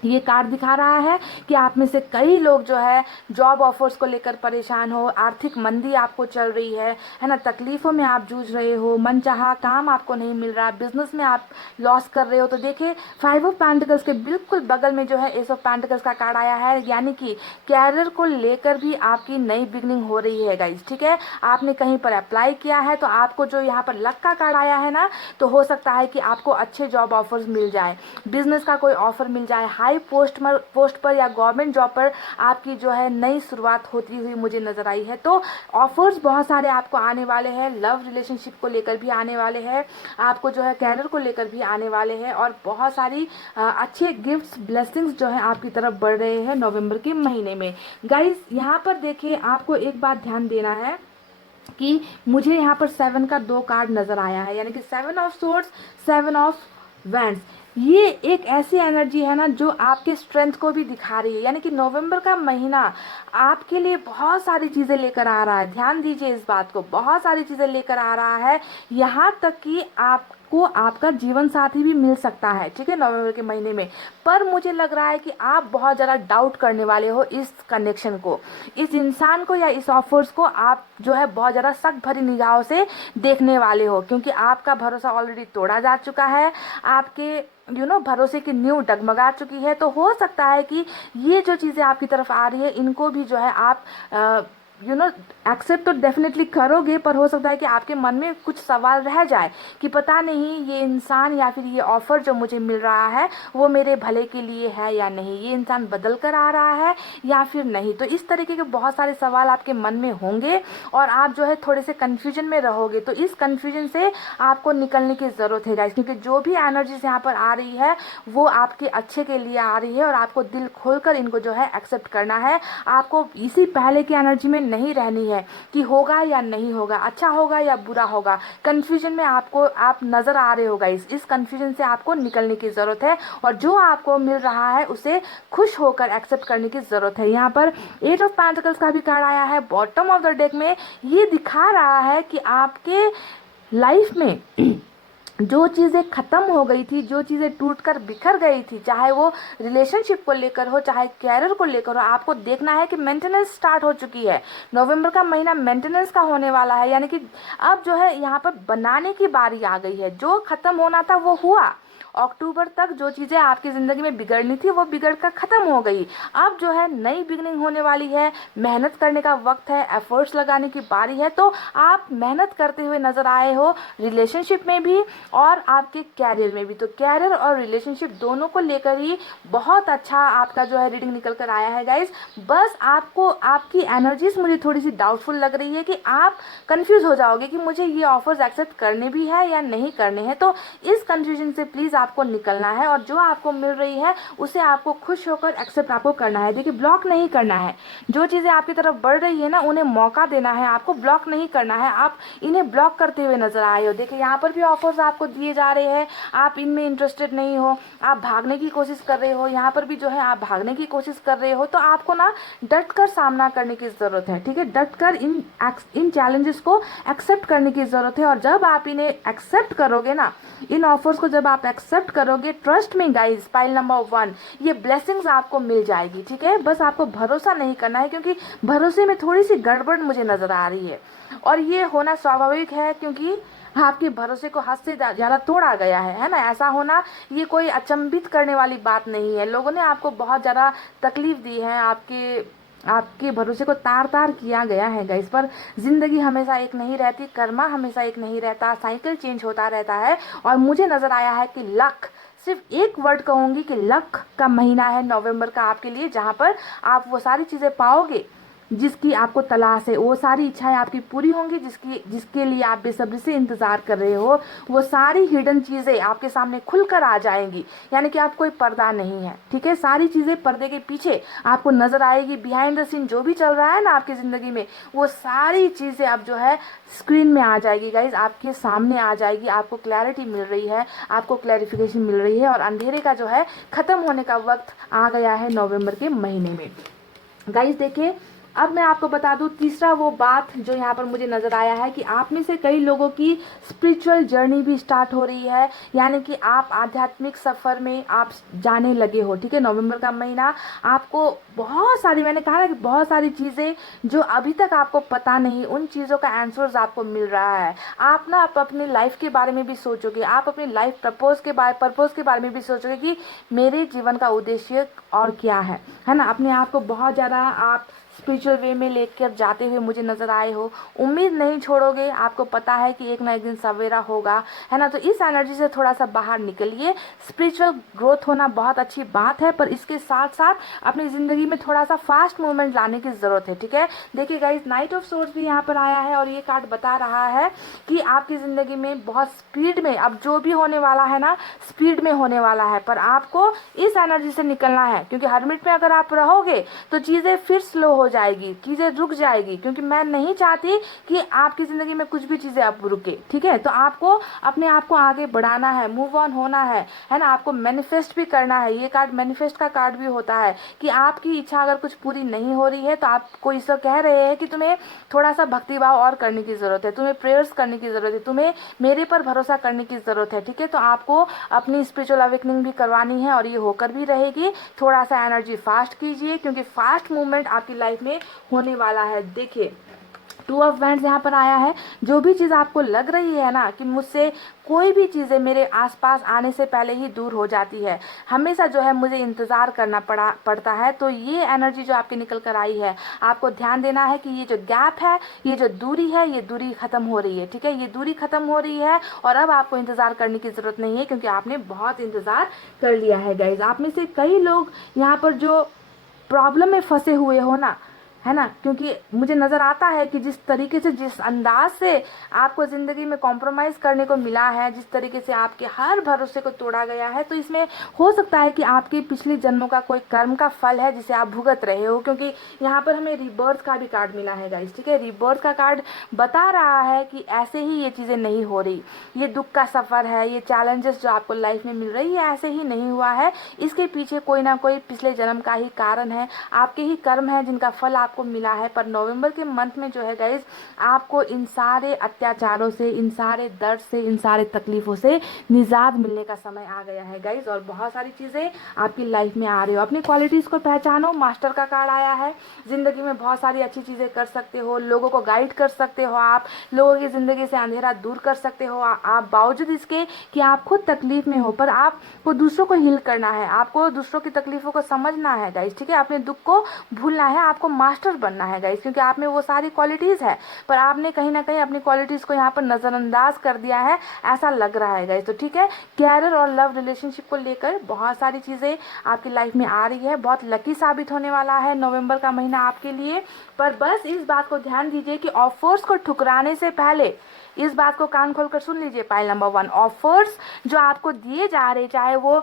ये कार्ड दिखा रहा है कि आप में से कई लोग जो है जॉब ऑफर्स को लेकर परेशान हो, आर्थिक मंदी आपको चल रही है ना, तकलीफों में आप जूझ रहे हो, मनचाहा काम आपको नहीं मिल रहा, बिजनेस में आप लॉस कर रहे हो। तो देखिए 5 ऑफ पेंटिकल्स के बिल्कुल बगल में जो है एस ऑफ पेंटिकल्स का कार्ड आया है, यानी कि कैरियर को लेकर भी आपकी नई बिगनिंग हो रही है गाइस। ठीक है, आपने कहीं पर अप्लाई किया है तो आपको जो यहाँ पर लक का कार्ड आया है ना, तो हो सकता है कि आपको अच्छे जॉब ऑफर्स मिल जाए, बिजनेस का कोई ऑफर मिल जाए, हाई पोस्ट पर या गवर्नमेंट जॉब पर आपकी जो है नई शुरुआत होती हुई मुझे नजर आई है। तो ऑफर्स बहुत सारे आपको आने वाले हैं, लव रिलेशनशिप को लेकर भी आने वाले हैं, आपको जो है कैरियर को लेकर भी आने वाले हैं, और बहुत सारी अच्छे गिफ्ट्स ब्लेसिंग्स जो है आपकी तरफ बढ़ रहे हैं नवंबर के महीने में। गाइज यहाँ पर देखिए आपको एक बात ध्यान देना है कि मुझे यहाँ पर 7 का 2 कार्ड नजर आया है, यानी कि 7 ऑफ सोर्ड्स, 7 ऑफ वैंड्स। ये एक ऐसी एनर्जी है ना जो आपके स्ट्रेंथ को भी दिखा रही है, यानी कि नवंबर का महीना आपके लिए बहुत सारी चीजें लेकर आ रहा है। ध्यान दीजिए इस बात को, बहुत सारी चीजें लेकर आ रहा है, यहाँ तक कि आपको आपका जीवन साथी भी मिल सकता है। ठीक है, नवंबर के महीने में। पर मुझे लग रहा है कि आप बहुत ज़्यादा डाउट करने वाले हो इस कनेक्शन को, इस इंसान को, या इस ऑफर्स को आप जो है बहुत ज़्यादा शक भरी निगाहों से देखने वाले हो, क्योंकि आपका भरोसा ऑलरेडी तोड़ा जा चुका है, आपके भरोसे की नींव डगमगा चुकी है। तो हो सकता है कि ये जो चीज़ें आपकी तरफ आ रही है इनको भी जो है आप एक्सेप्ट तो डेफिनेटली करोगे, पर हो सकता है कि आपके मन में कुछ सवाल रह जाए कि पता नहीं ये इंसान या फिर ये ऑफर जो मुझे मिल रहा है वो मेरे भले के लिए है या नहीं, ये इंसान बदल कर आ रहा है या फिर नहीं। तो इस तरीके के बहुत सारे सवाल आपके मन में होंगे और आप जो है थोड़े से कन्फ्यूजन में रहोगे। तो इस कन्फ्यूजन से आपको निकलने की ज़रूरत है गाइस, क्योंकि जो भी एनर्जीज यहाँ पर आ रही है वो आपके अच्छे के लिए आ रही है और आपको दिल खोलकर इनको जो है एक्सेप्ट करना है। आपको इसी पहले की एनर्जी में नहीं रहनी है कि होगा या नहीं होगा, अच्छा होगा या बुरा होगा। कंफ्यूजन में आप नजर आ रहे होगा, इस कंफ्यूजन से आपको निकलने की जरूरत है और जो आपको मिल रहा है उसे खुश होकर एक्सेप्ट करने की जरूरत है। यहाँ पर 8 ऑफ पेंटिकल्स का भी कार्ड आया है बॉटम ऑफ द डेक में। ये दिखा रहा है कि आपके लाइफ में जो चीज़ें ख़त्म हो गई थी, जो चीज़ें टूट कर बिखर गई थी, चाहे वो रिलेशनशिप को लेकर हो, चाहे कैरियर को लेकर हो, आपको देखना है कि मेंटेनेंस स्टार्ट हो चुकी है। नवंबर का महीना मेंटेनेंस का होने वाला है, यानी कि अब जो है यहाँ पर बनाने की बारी आ गई है। जो ख़त्म होना था वो हुआ। अक्टूबर तक जो चीज़ें आपकी ज़िंदगी में बिगड़नी थी वो बिगड़ कर ख़त्म हो गई। अब जो है नई बिगनिंग होने वाली है, मेहनत करने का वक्त है, एफर्ट्स लगाने की बारी है। तो आप मेहनत करते हुए नज़र आए हो रिलेशनशिप में भी और आपके कैरियर में भी। तो कैरियर और रिलेशनशिप दोनों को लेकर ही बहुत अच्छा आपका जो है रीडिंग निकल कर आया है गाइज। बस आपको आपकी एनर्जीज मुझे थोड़ी सी डाउटफुल लग रही है कि आप कंफ्यूज हो जाओगे कि मुझे ये ऑफर्स एक्सेप्ट करने भी है या नहीं करने हैं। तो इस कंफ्यूजन से प्लीज़ आपको निकलना है और जो आपको मिल रही है उसे आपको खुश होकर एक्सेप्ट आपको करना है। देखिए, ब्लॉक नहीं करना है। जो चीज़ें आपकी तरफ बढ़ रही है ना, उन्हें मौका देना है, आपको ब्लॉक नहीं करना है। आप इन्हें ब्लॉक करते हुए नजर आए हो। देखिए, यहाँ पर भी ऑफर्स आपको दिए जा रहे हैं, आप इनमें इंटरेस्टेड नहीं हो, आप भागने की कोशिश कर रहे हो। यहाँ पर भी जो है आप भागने की कोशिश कर रहे हो। तो आपको ना डट कर सामना करने की ज़रूरत है, ठीक है। डट कर इन चैलेंजेस को एक्सेप्ट करने की ज़रूरत है। और जब आप इन्हें एक्सेप्ट करोगे ना, इन ऑफर्स को जब आप एक्सेप्ट करोगे, ट्रस्ट में गाइस, पाइल नंबर 1, ये ब्लेसिंग्स आपको मिल जाएगी, ठीक है। बस आपको भरोसा नहीं करना है, क्योंकि भरोसे में थोड़ी सी गड़बड़ मुझे नजर आ रही है और ये होना स्वाभाविक है, क्योंकि आपके भरोसे को हद से ज़्यादा तोड़ा गया है ना। ऐसा होना ये कोई अचंभित करने वाली बात नहीं है। लोगों ने आपको बहुत ज़्यादा तकलीफ दी है, आपके भरोसे को तार तार किया गया है गाइस। पर जिंदगी हमेशा एक नहीं रहती, कर्मा हमेशा एक नहीं रहता, साइकिल चेंज होता रहता है। और मुझे नजर आया है कि लक, सिर्फ एक वर्ड कहूंगी कि लक का महीना है नवंबर का आपके लिए, जहां पर आप वो सारी चीजें पाओगे जिसकी आपको तलाश है। वो सारी इच्छाएं आपकी पूरी होंगी जिसके लिए आप बेसब्री से इंतजार कर रहे हो। वो सारी हिडन चीजें आपके सामने खुलकर आ जाएंगी, यानी कि आप कोई पर्दा नहीं है, ठीक है। सारी चीजें पर्दे के पीछे आपको नजर आएगी। बिहाइंड द सीन जो भी चल रहा है ना आपकी जिंदगी में, वो सारी चीजें अब जो है स्क्रीन में आ जाएगी गाइज, आपके सामने आ जाएगी। आपको क्लैरिटी मिल रही है, आपको क्लैरिफिकेशन मिल रही है और अंधेरे का जो है खत्म होने का वक्त आ गया है नवंबर के महीने में गाइज। देखिए, अब मैं आपको बता दूं तीसरा वो बात जो यहाँ पर मुझे नजर आया है कि आप में से कई लोगों की स्पिरिचुअल जर्नी भी स्टार्ट हो रही है, यानी कि आप आध्यात्मिक सफर में आप जाने लगे हो, ठीक है। नवंबर का महीना आपको बहुत सारी, मैंने कहा ना कि बहुत सारी चीजें जो अभी तक आपको पता नहीं, उन चीजों का आंसर्स आपको मिल रहा है। आप ना अपनी लाइफ के बारे में भी सोचोगे, आप अपनी लाइफ पर्पस के बारे में भी सोचोगे कि मेरे जीवन का उद्देश्य और क्या है ना। अपने आप को बहुत ज्यादा आप स्पिरिचुअल वे में लेकर जाते हुए मुझे नजर आए हो। उम्मीद नहीं छोड़ोगे, आपको पता है कि एक ना एक दिन सवेरा होगा, है ना। तो इस एनर्जी से थोड़ा सा बाहर निकलिए। स्पिरिचुअल ग्रोथ होना बहुत अच्छी बात है, पर इसके साथ साथ अपनी जिंदगी में थोड़ा सा फास्ट मूवमेंट लाने की जरूरत है, ठीक है। देखिए गाइस, नाइट ऑफ सोर्ड्स भी यहाँ पर आया है और ये कार्ड बता रहा है कि आपकी जिंदगी में बहुत स्पीड में अब जो भी होने वाला है ना, स्पीड में होने वाला है। पर आपको इस एनर्जी से निकलना है, क्योंकि हर्मिट में अगर आप रहोगे तो चीजें फिर स्लो हो जाएगी, चीजें रुक जाएगी, क्योंकि मैं नहीं चाहती कि आपकी जिंदगी में कुछ भी चीजें अब रुके, ठीक है। तो आपको अपने आप को आगे बढ़ाना है, मूव ऑन होना है ना। आपको मैनिफेस्ट भी करना है। ये कार्ड मैनिफेस्ट का कार्ड भी होता है कि आपकी इच्छा अगर कुछ पूरी नहीं हो रही है तो आपको ईश्वर कह रहे हैं कि तुम्हें थोड़ा सा भक्तिभाव और करने की जरूरत है, तुम्हें प्रेयर्स करने की जरूरत है, तुम्हें मेरे पर भरोसा करने की जरूरत है, ठीक है। तो आपको अपनी स्पिरिचुअल अवेकनिंग भी करवानी है और ये होकर भी रहेगी। थोड़ा सा एनर्जी फास्ट कीजिए, क्योंकि फास्ट मूवमेंट आपकी लाइफ में होने वाला है। देखिए, 2 ऑफ वैंड्स यहाँ पर आया है। जो भी चीज़ आपको लग रही है ना कि मुझसे कोई भी चीज़ें मेरे आसपास आने से पहले ही दूर हो जाती है, हमेशा जो है मुझे इंतज़ार करना पड़ता है, तो ये एनर्जी जो आपकी निकल कर आई है, आपको ध्यान देना है कि ये जो गैप है, ये जो दूरी है, ये दूरी खत्म हो रही है, ठीक है। ये दूरी खत्म हो रही है और अब आपको इंतज़ार करने की ज़रूरत नहीं है, क्योंकि आपने बहुत इंतज़ार कर लिया है गाइज। आप में से कई लोग यहाँ पर जो प्रॉब्लम में फंसे हुए हो ना, है ना, क्योंकि मुझे नज़र आता है कि जिस तरीके से, जिस अंदाज से आपको ज़िंदगी में कॉम्प्रोमाइज़ करने को मिला है, जिस तरीके से आपके हर भरोसे को तोड़ा गया है, तो इसमें हो सकता है कि आपके पिछले जन्मों का कोई कर्म का फल है जिसे आप भुगत रहे हो। क्योंकि यहाँ पर हमें रिबर्थ का भी कार्ड मिला है गाइस, ठीक है। रिबर्थ का कार्ड बता रहा है कि ऐसे ही ये चीज़ें नहीं हो रही, ये दुख का सफ़र है, ये चैलेंजेस जो आपको लाइफ में मिल रही है ऐसे ही नहीं हुआ है। इसके पीछे कोई ना कोई पिछले जन्म का ही कारण है, आपके ही कर्म है जिनका फल आप आपको मिला है, पर नवंबर के मंथ में जो है गाइज आपको इन सारे अत्याचारों से, इन सारे दर्द से, इन सारे तकलीफों से निजात मिलने का समय आ गया है गाइज। और बहुत सारी चीज़ें आपकी लाइफ में आ रही हो। अपनी क्वालिटीज़ को पहचानो। मास्टर का कार्ड आया है। ज़िंदगी में बहुत सारी अच्छी चीज़ें कर सकते हो, लोगों को गाइड कर सकते हो, आप लोगों की ज़िंदगी से अंधेरा दूर कर सकते हो। आप बावजूद इसके कि आप खुद तकलीफ में हो, पर आपको दूसरों को हील करना है, आपको दूसरों की तकलीफों को समझना है गाइज, ठीक है। अपने दुख को भूलना है, आपको मास्टर बनना है गाइज, क्योंकि आप में वो सारी क्वालिटीज़ है, पर आपने कहीं ना कहीं अपनी क्वालिटीज़ को यहाँ पर नज़रअंदाज कर दिया है, ऐसा लग रहा है गाइज। तो ठीक है, कैरियर और लव रिलेशनशिप को लेकर बहुत सारी चीज़ें आपकी लाइफ में आ रही है। बहुत लकी साबित होने वाला है नवंबर का महीना आपके लिए। पर बस इस बात को ध्यान दीजिए कि ऑफर्स को ठुकराने से पहले इस बात को कान खोलकर सुन लीजिए। पाइल नंबर 1, ऑफर्स जो आपको दिए जा रहे, चाहे वो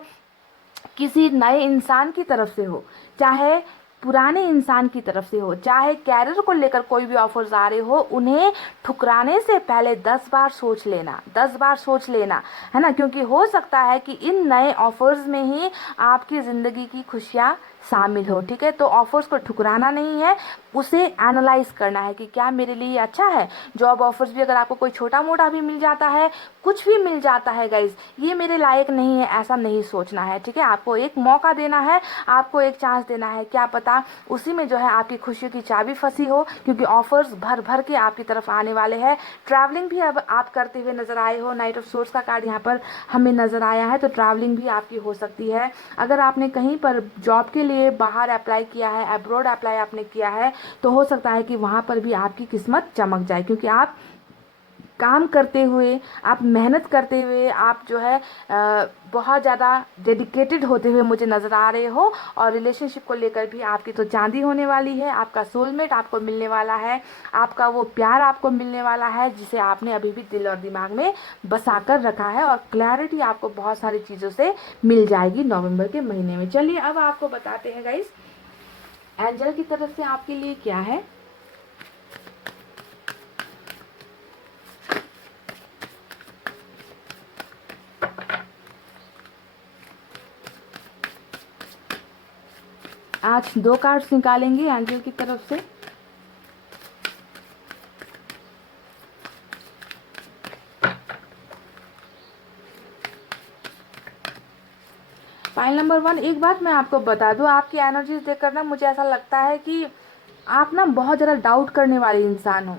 किसी नए इंसान की तरफ से हो, चाहे पुराने इंसान की तरफ से हो, चाहे कैरियर को लेकर कोई भी ऑफर्स आ रहे हो, उन्हें ठुकराने से पहले 10 बार सोच लेना, 10 बार सोच लेना, है ना। क्योंकि हो सकता है कि इन नए ऑफर्स में ही आपकी ज़िंदगी की खुशियाँ शामिल हो, ठीक है। तो ऑफर्स को ठुकराना नहीं है, उसे एनालाइज करना है कि क्या मेरे लिए अच्छा है। जॉब ऑफर्स भी अगर आपको कोई छोटा मोटा भी मिल जाता है, कुछ भी मिल जाता है गाइज, ये मेरे लायक नहीं है, ऐसा नहीं सोचना है, ठीक है। आपको एक मौका देना है, आपको एक चांस देना है, क्या पता उसी में जो है आपकी खुशियों की चाबी फंसी हो, क्योंकि ऑफर्स भर भर के आपकी तरफ आने वाले हैं। ट्रैवलिंग भी अब आप करते हुए नजर आए हो, नाइट ऑफ सोर्स का कार्ड यहाँ पर हमें नजर आया है, तो ट्रैवलिंग भी आपकी हो सकती है। अगर आपने कहीं पर जॉब के लिए बाहर अप्लाई किया है, अब्रॉड अप्लाई आपने किया है, तो हो सकता है कि वहाँ पर भी आपकी किस्मत चमक जाए, क्योंकि आप काम करते हुए, आप मेहनत करते हुए, आप जो है बहुत ज़्यादा डेडिकेटेड होते हुए मुझे नज़र आ रहे हो। और रिलेशनशिप को लेकर भी आपकी तो चांदी होने वाली है, आपका सोलमेट आपको मिलने वाला है, आपका वो प्यार आपको मिलने वाला है जिसे आपने अभी भी दिल और दिमाग में बसा कर रखा है। और क्लैरिटी आपको बहुत सारी चीज़ों से मिल जाएगी नवंबर के महीने में। चलिए अब आपको बताते हैं गाइस एंजल की तरफ से आपके लिए क्या है। आज 2 कार्ड्स निकालेंगे एंजल की तरफ से। फाइल नंबर 1, एक बात मैं आपको बता दूं, आपकी एनर्जीज देखकर ना मुझे ऐसा लगता है कि आप ना बहुत ज़्यादा डाउट करने वाले इंसान हो।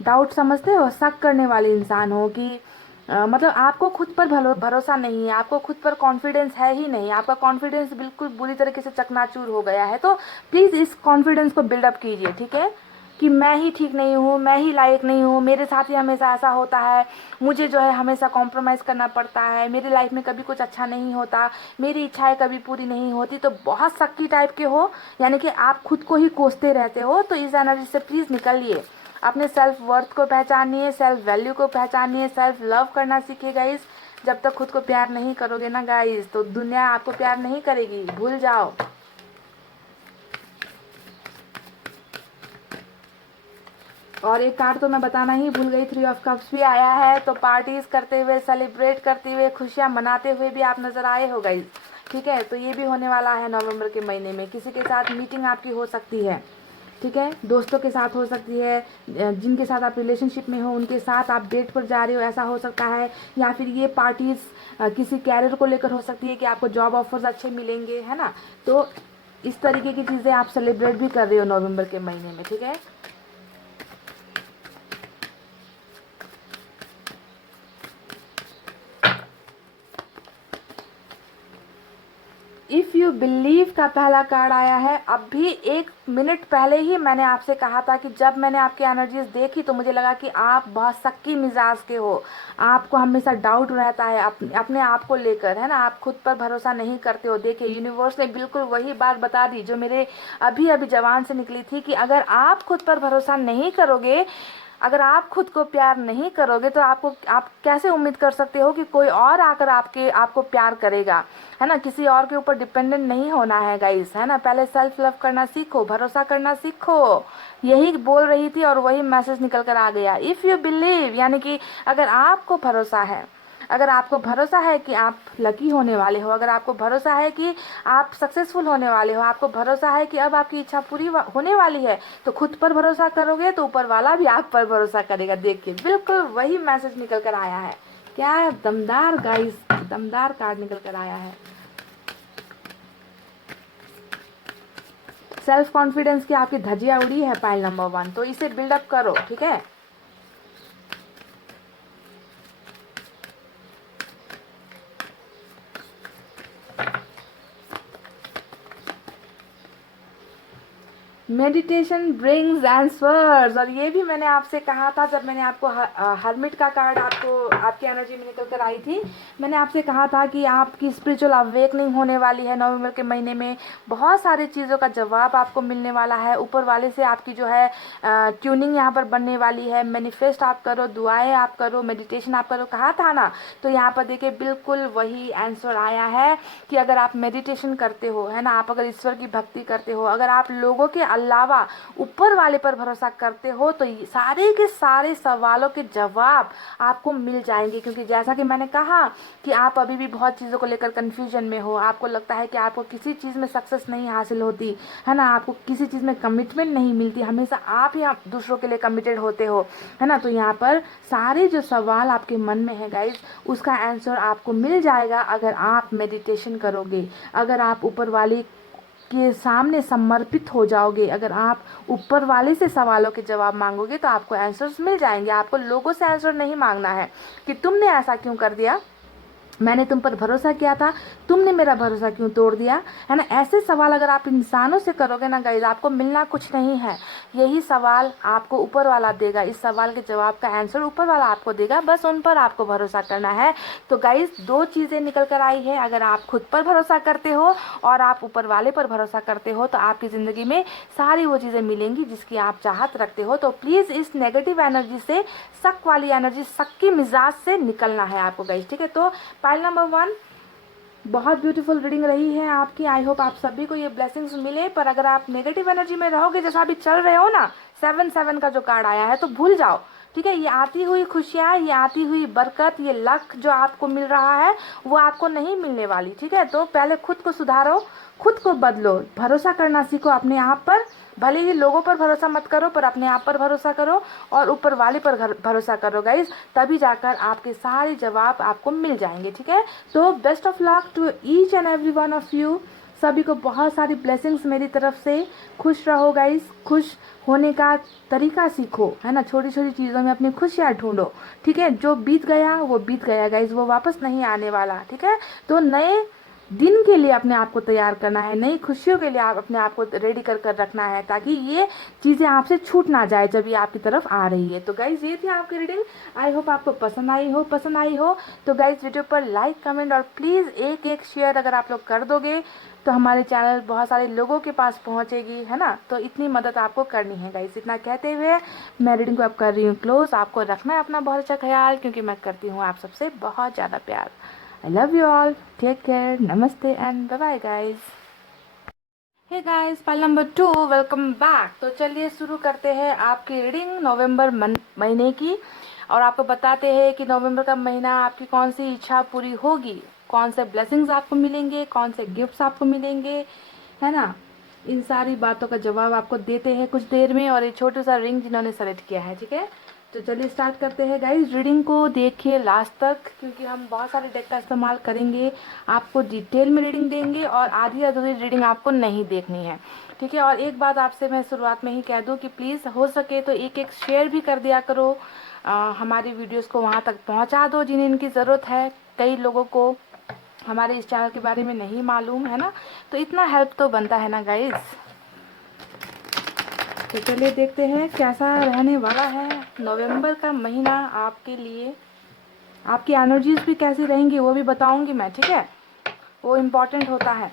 डाउट समझते हो, शक करने वाले इंसान हो कि मतलब आपको खुद पर भरोसा नहीं है, आपको खुद पर कॉन्फिडेंस है ही नहीं, आपका कॉन्फिडेंस बिल्कुल बुरी तरीके से चकनाचूर हो गया है। तो प्लीज़ इस कॉन्फिडेंस को बिल्डअप कीजिए, ठीक है, कि मैं ही ठीक नहीं हूँ, मैं ही लायक नहीं हूँ, मेरे साथ ही हमेशा ऐसा होता है, मुझे जो है हमेशा कॉम्प्रोमाइज़ करना पड़ता है, मेरी लाइफ में कभी कुछ अच्छा नहीं होता, मेरी इच्छाएं कभी पूरी नहीं होती। तो बहुत शक्की टाइप के हो, यानी कि आप खुद को ही कोसते रहते हो। तो इस एनर्जी से प्लीज़ निकलिए, अपने सेल्फ वर्थ को पहचानिए, सेल्फ वैल्यू को पहचानिए, सेल्फ लव करना सीखिए गाइस। जब तक खुद को प्यार नहीं करोगे ना गाइस, तो दुनिया आपको प्यार नहीं करेगी, भूल जाओ। और एक कार्ड तो मैं बताना ही भूल गई, 3 ऑफ कप्स भी आया है। तो पार्टीज करते हुए, सेलिब्रेट करते हुए, खुशियां मनाते हुए भी आप नजर आए हो गाइस, ठीक है। तो ये भी होने वाला है नवंबर के महीने में। किसी के साथ मीटिंग आपकी हो सकती है, ठीक है, दोस्तों के साथ हो सकती है, जिनके साथ आप रिलेशनशिप में हो उनके साथ आप डेट पर जा रहे हो, ऐसा हो सकता है। या फिर ये पार्टीज किसी कैरियर को लेकर हो सकती है कि आपको जॉब ऑफर्स अच्छे मिलेंगे, है ना। तो इस तरीके की चीज़ें आप सेलिब्रेट भी कर रहे हो नवंबर के महीने में, ठीक है। इफ़ यू बिलीव का पहला कार्ड आया है। अभी 1 मिनट पहले ही मैंने आपसे कहा था कि जब मैंने आपकी एनर्जीज देखी तो मुझे लगा कि आप बहुत शक्की मिजाज के हो, आपको हमेशा डाउट रहता है अपने आप को लेकर, है ना, आप खुद पर भरोसा नहीं करते हो। देखिए यूनिवर्स ने बिल्कुल वही बात बता दी जो मेरे अभी अभी जबान से निकली थी, कि अगर आप खुद पर भरोसा नहीं करोगे, अगर आप खुद को प्यार नहीं करोगे, तो आप कैसे उम्मीद कर सकते हो कि कोई और आकर आपको प्यार करेगा, है ना। किसी और के ऊपर डिपेंडेंट नहीं होना है गाइस, है ना। पहले सेल्फ लव करना सीखो, भरोसा करना सीखो, यही बोल रही थी और वही मैसेज निकल कर आ गया। इफ़ यू बिलीव, यानी कि अगर आपको भरोसा है, अगर आपको भरोसा है कि आप लकी होने वाले हो, अगर आपको भरोसा है कि आप सक्सेसफुल होने वाले हो, आपको भरोसा है कि अब आपकी इच्छा पूरी होने वाली है, तो खुद पर भरोसा करोगे तो ऊपर वाला भी आप पर भरोसा करेगा। देखिए बिल्कुल वही मैसेज निकल कर आया है। क्या दमदार गाइस, दमदार कार्ड निकल कर आया है। सेल्फ कॉन्फिडेंस की आपकी धज्जियां उड़ी है पाइल नंबर 1, तो इसे बिल्डअप करो, ठीक है। मेडिटेशन ब्रिंग्स आंसर्स, और ये भी मैंने आपसे कहा था जब मैंने आपको हर्मिट का कार्ड आपको आपकी एनर्जी में निकल कर आई थी। मैंने आपसे कहा था कि आपकी स्पिरिचुअल अवेकनिंग होने वाली है नवंबर के महीने में। बहुत सारी चीज़ों का जवाब आपको मिलने वाला है, ऊपर वाले से आपकी जो है ट्यूनिंग यहाँ पर बनने वाली है। मैनिफेस्ट आप करो, दुआएं आप करो, मेडिटेशन आप करो, कहा था ना। तो यहाँ पर देखिए बिल्कुल वही आंसर आया है कि अगर आप मेडिटेशन करते हो, है ना, आप अगर ईश्वर की भक्ति करते हो, अगर आप लोगों के अलावा ऊपर वाले पर भरोसा करते हो, तो सारे के सारे सवालों के जवाब आपको मिल जाएंगे। क्योंकि जैसा कि मैंने कहा कि आप अभी भी बहुत चीज़ों को लेकर कंफ्यूजन में हो, आपको लगता है कि आपको किसी चीज़ में सक्सेस नहीं हासिल होती है ना, आपको किसी चीज़ में कमिटमेंट नहीं मिलती, हमेशा आप ही दूसरों के लिए कमिटेड होते हो, है ना। तो यहाँ पर सारे जो सवाल आपके मन में है गाइज, उसका आंसर आपको मिल जाएगा अगर आप मेडिटेशन करोगे, अगर आप ऊपर वाले के सामने समर्पित हो जाओगे, अगर आप ऊपर वाले से सवालों के जवाब मांगोगे, तो आपको आंसर्स मिल जाएंगे। आपको लोगों से आंसर नहीं मांगना है कि तुमने ऐसा क्यों कर दिया, मैंने तुम पर भरोसा किया था, तुमने मेरा भरोसा क्यों तोड़ दिया, है ना। ऐसे सवाल अगर आप इंसानों से करोगे ना गाइज, आपको मिलना कुछ नहीं है, यही सवाल आपको ऊपर वाला देगा। इस सवाल के जवाब का आंसर ऊपर वाला आपको देगा, बस उन पर आपको भरोसा करना है। तो गाइज 2 चीज़ें निकल कर आई है, अगर आप खुद पर भरोसा करते हो और आप ऊपर वाले पर भरोसा करते हो, तो आपकी ज़िंदगी में सारी वो चीज़ें मिलेंगी जिसकी आप चाहत रखते हो। तो प्लीज़ इस नेगेटिव एनर्जी से, शक वाली एनर्जी, शक की मिजाज से निकलना है आपको गाइज, ठीक है। तो पाइल नंबर 1, बहुत ब्यूटीफुल रीडिंग रही है आपकी। आई होप आप सभी को ये ब्लेसिंग्स मिले। पर अगर आप नेगेटिव एनर्जी में रहोगे, जैसा अभी चल रहे हो ना, 7-7 का जो कार्ड आया है, तो भूल जाओ, ठीक है। ये आती हुई खुशियाँ, ये आती हुई बरकत, ये लक जो आपको मिल रहा है, वो आपको नहीं मिलने वाली, ठीक है। तो पहले खुद को सुधारो, खुद को बदलो, भरोसा करना सीखो अपने आप पर। भले ही लोगों पर भरोसा मत करो, पर अपने आप पर भरोसा करो और ऊपर वाले पर भरोसा करो गाइज, तभी जाकर आपके सारे जवाब आपको मिल जाएंगे, ठीक है। तो best of luck to each and every one of you. सभी को बहुत सारी ब्लेसिंग्स मेरी तरफ से। खुश रहो गाइज, खुश होने का तरीका सीखो, है ना। छोटी छोटी चीज़ों में अपनी खुशियाँ ढूंढो, ठीक है। जो बीत गया वो बीत गया गाइज, वो वापस नहीं आने वाला, ठीक है। तो नए दिन के लिए अपने आप को तैयार करना है, नई खुशियों के लिए आप अपने आप को रेडी कर कर रखना है, ताकि ये चीज़ें आपसे छूट ना जाए जब ये आपकी तरफ आ रही है। तो गाइज ये थी आपकी रीडिंग। आई होप आपको पसंद आई हो। तो गाइज वीडियो पर लाइक, कमेंट और प्लीज़ एक शेयर अगर आप लोग कर दोगे, तो हमारे चैनल बहुत सारे लोगों के पास पहुंचेगी, है ना। तो इतनी मदद आपको करनी है गाइस। इतना कहते हुए मैं रीडिंग को अब कर रही हूँ क्लोज। आपको रखना है अपना बहुत अच्छा ख्याल, क्योंकि मैं करती हूँ आप सबसे बहुत ज़्यादा प्यार। I love you all, take care, नमस्ते and bye bye guys. Hey guys, pile number 2, welcome back. तो चलिए शुरू करते हैं आपकी रीडिंग नवंबर महीने की, और आपको बताते हैं कि नवंबर का महीना आपकी कौन सी इच्छा पूरी होगी, कौन से ब्लेसिंग्स आपको मिलेंगे, कौन से गिफ्ट्स आपको मिलेंगे, है ना। इन सारी बातों का जवाब आपको देते हैं कुछ देर में। और ये छोटा सा रिंग जिन्होंने सेलेक्ट किया है, ठीक है। तो चलिए स्टार्ट करते हैं गाइज। रीडिंग को देखिए लास्ट तक, क्योंकि हम बहुत सारे डेक का इस्तेमाल करेंगे, आपको डिटेल में रीडिंग देंगे और आधी अधूरी रीडिंग आपको नहीं देखनी है, ठीक है। और एक बात आपसे मैं शुरुआत में ही कह दूं कि प्लीज़ हो सके तो एक शेयर भी कर दिया करो, हमारी वीडियोस को वहाँ तक पहुँचा दो जिन्हें इनकी ज़रूरत है। कई लोगों को हमारे इस चैनल के बारे में नहीं मालूम है ना, तो इतना हेल्प तो बनता है ना गाइज। तो चलिए देखते हैं कैसा रहने वाला है नवंबर का महीना आपके लिए। आपकी एनर्जीज भी कैसी रहेंगी वो भी बताऊंगी मैं, ठीक है। वो इम्पोर्टेंट होता है।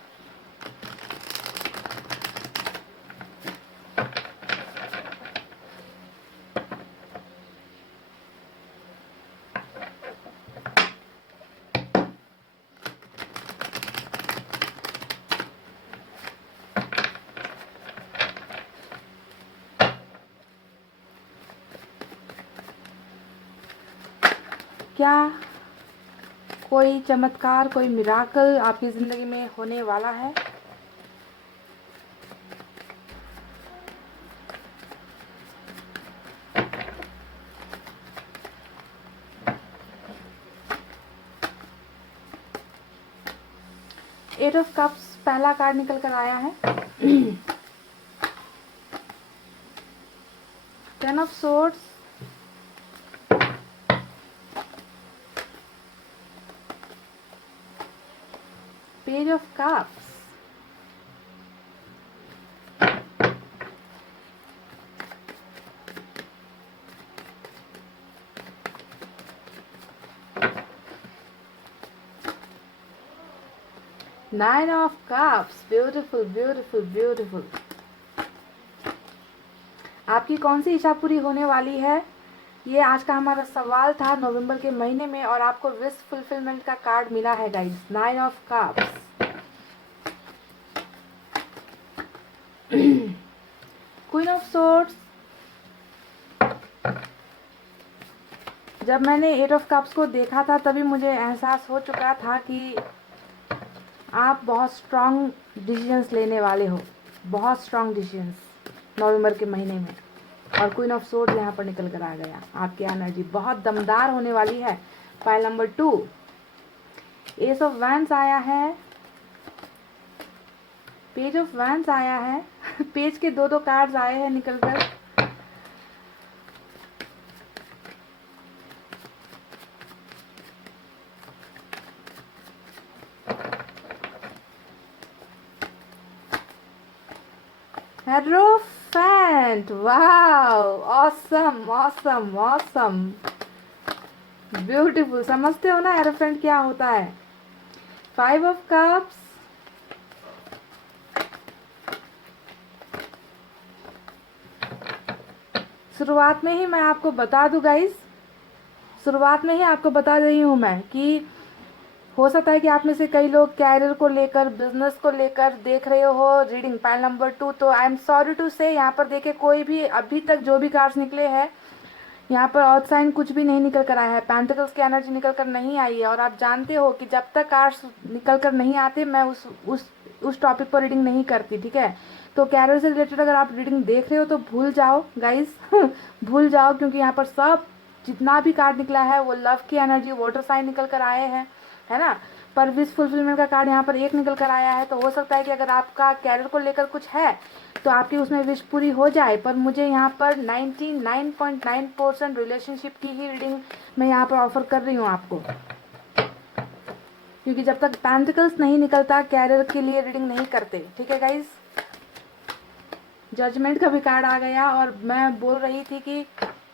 क्या कोई चमत्कार, कोई मिराकल आपकी ज़िंदगी में होने वाला है। एट ऑफ कप्स पहला कार्ड निकल कर आया है। Ten of swords, page of cups, nine of cups. Beautiful beautiful beautiful. आपकी कौन सी इच्छा पूरी होने वाली है, ये आज का हमारा सवाल था नवंबर के महीने में, और आपको विश फुलफिलमेंट का कार्ड मिला है guys, nine of cups. Queen of swords. जब मैंने एट ऑफ कप्स को देखा था तभी मुझे एहसास हो चुका था कि आप बहुत स्ट्रांग डिसीजंस लेने वाले हो, बहुत स्ट्रांग डिसीजंस नवंबर के महीने में। और क्वीन ऑफ सोर्ड्स यहाँ पर निकल कर आ गया। आपकी एनर्जी बहुत दमदार होने वाली है। Pile number 2, S of wands आया है, पेज ऑफ वैंड्स आया है। पेज के दो कार्ड्स आए हैं निकल कर। Hierophant, wow, awesome awesome awesome, beautiful. समझते हो ना हेरोफेंट क्या होता है। फाइव ऑफ कप्स, शुरुआत में ही मैं आपको बता दूं गाइस, शुरुआत में ही आपको बता रही हूँ मैं कि हो सकता है कि आप में से कई लोग कैरियर को लेकर, बिजनेस को लेकर देख रहे हो रीडिंग पाइल नंबर 2। तो आई एम सॉरी टू से, यहाँ पर देखे कोई भी अभी तक जो भी कार्ड्स निकले हैं यहाँ पर अर्थ साइन कुछ भी नहीं निकल कर आया है, पेंटिकल्स की एनर्जी निकल कर नहीं आई है। और आप जानते हो कि जब तक कार्ड्स निकल कर नहीं आते मैं उस टॉपिक पर रीडिंग नहीं करती, ठीक है। तो कैरियर से रिलेटेड अगर आप रीडिंग देख रहे हो तो भूल जाओ गाइस। भूल जाओ, क्योंकि यहाँ पर सब जितना भी कार्ड निकला है वो लव की एनर्जी, वाटर साइन निकल कर आए हैं, है ना। पर विश फुलफिलमेंट का कार्ड यहाँ पर एक निकल कर आया है। तो हो सकता है कि अगर आपका कैरियर को लेकर कुछ है तो आपकी उसमें विश पूरी हो जाए। पर मुझे यहाँ पर 99.9% रिलेशनशिप की ही रीडिंग मैं यहाँ पर ऑफर कर रही हूँ आपको, क्योंकि जब तक पेंटिकल्स नहीं निकलता कैरियर के लिए रीडिंग नहीं करते, ठीक है गाइज। जजमेंट का भी कार्ड आ गया और मैं बोल रही थी कि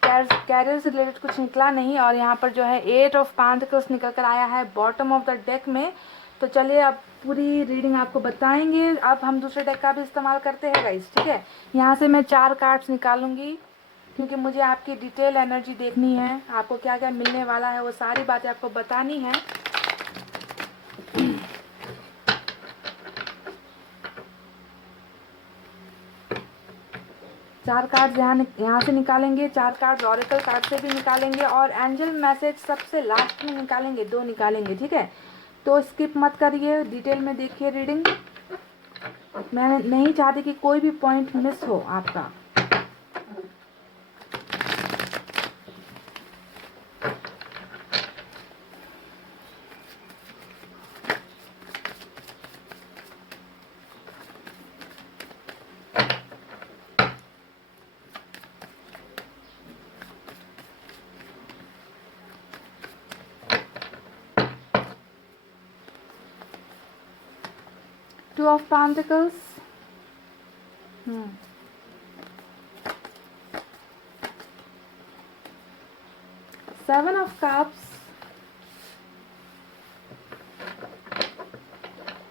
कैरियर से रिलेटेड कुछ निकला नहीं, और यहाँ पर जो है एट ऑफ पेंटिकल्स निकल कर आया है बॉटम ऑफ द डेक में। तो चलिए अब पूरी रीडिंग आपको बताएंगे। अब हम दूसरे डेक का भी इस्तेमाल करते हैं गाइस, ठीक है। यहाँ से मैं 4 कार्ड्स निकालूंगी क्योंकि मुझे आपकी डिटेल एनर्जी देखनी है, आपको क्या क्या मिलने वाला है वो सारी बातें आपको बतानी है। चार कार्ड्स यहाँ से निकालेंगे, 4 कार्ड्स ऑरेकल कार्ड से भी निकालेंगे, और एंजल मैसेज सबसे लास्ट में निकालेंगे, 2 निकालेंगे, ठीक है। तो स्किप मत करिए, डिटेल में देखिए रीडिंग। मैं नहीं चाहती कि कोई भी पॉइंट मिस हो आपका। Two of Pentacles, Seven of Cups।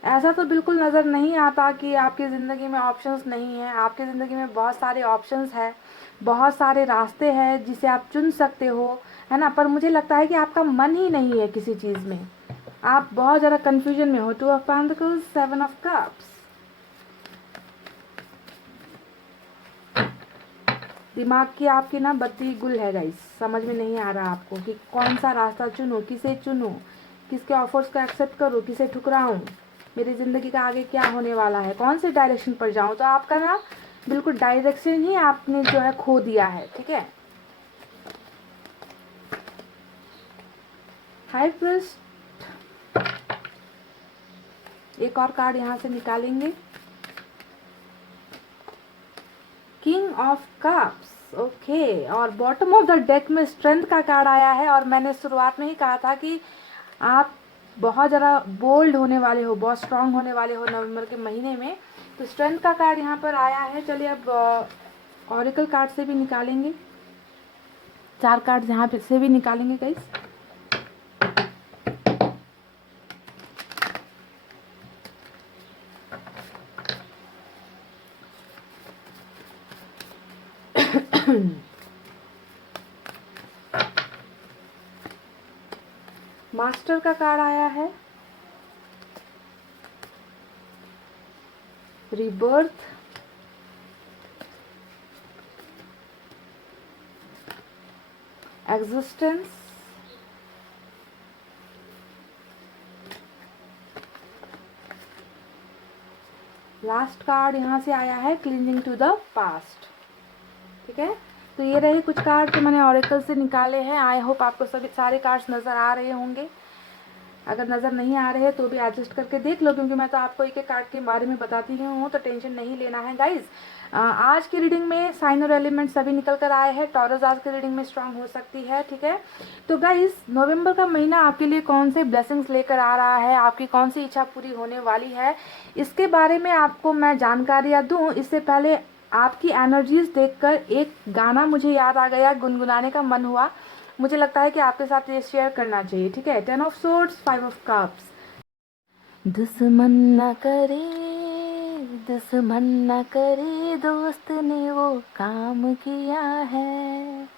ऐसा तो बिल्कुल नज़र नहीं आता कि आपकी ज़िंदगी में ऑप्शंस नहीं है। आपकी ज़िंदगी में बहुत सारे ऑप्शंस हैं, बहुत सारे रास्ते हैं जिसे आप चुन सकते हो, है ना। पर मुझे लगता है कि आपका मन ही नहीं है किसी चीज़ में, आप बहुत ज़्यादा कंफ्यूजन में हो। Two of pentacles, seven of cups. दिमाग की आपकी ना बत्ती गुल है गाइस, समझ में नहीं आ रहा आपको कि कौन सा रास्ता चुनूं, किसे चुनूं, किसके ऑफर्स को एक्सेप्ट करूँ, किसे ठुकराऊँ, मेरी ज़िंदगी का आगे क्या होने वाला है, कौन से डायरेक्शन पर जाऊँ। तो आपका ना बिल्कुल डायरेक्शन ही आपने जो है खो दिया है, ठीक है। हाई प्रिस्ट, एक और कार्ड यहाँ से निकालेंगे, किंग ऑफ कप्स, ओके। और बॉटम ऑफ द डेक में स्ट्रेंथ का कार्ड आया है। और मैंने शुरुआत में ही कहा था कि आप बहुत ज़्यादा बोल्ड होने वाले हो, बहुत स्ट्रांग होने वाले हो नवंबर के महीने में। तो स्ट्रेंथ का कार्ड यहाँ पर आया है। चलिए अब ऑरिकल कार्ड से भी निकालेंगे, 4 कार्ड यहाँ पे से भी निकालेंगे गाइस। मास्टर का कार्ड आया है, रीबर्थ, एग्जिस्टेंस, लास्ट कार्ड यहाँ से आया है, क्लीनिंग टू द पास्ट, ठीक है। तो ये रहे कुछ कार्ड जो मैंने ऑरेकल से निकाले हैं। आई होप आपको सभी सारे कार्ड्स नज़र आ रहे होंगे। अगर नज़र नहीं आ रहे हैं तो भी एडजस्ट करके देख लो, क्योंकि मैं तो आपको एक एक कार्ड के बारे में बताती हूँ, तो टेंशन नहीं लेना है गाइज। आज की रीडिंग में साइन और एलिमेंट सभी निकल कर आए हैं। टॉरस आज की रीडिंग में स्ट्रांग हो सकती है, ठीक है। तो गाइज नवंबर का महीना आपके लिए कौन से ब्लेसिंग्स लेकर आ रहा है, आपकी कौन सी इच्छा पूरी होने वाली है, इसके बारे में आपको मैं जानकारियाँ दूँ। इससे पहले आपकी एनर्जीज देखकर एक गाना मुझे याद आ गया, गुनगुनाने का मन हुआ। मुझे लगता है कि आपके साथ ये शेयर करना चाहिए, ठीक है। 10 ऑफ सोर्ड्स, 5 ऑफ कप्स। दुश्मन न करे, दुश्मन न करे, दोस्त ने वो काम किया है,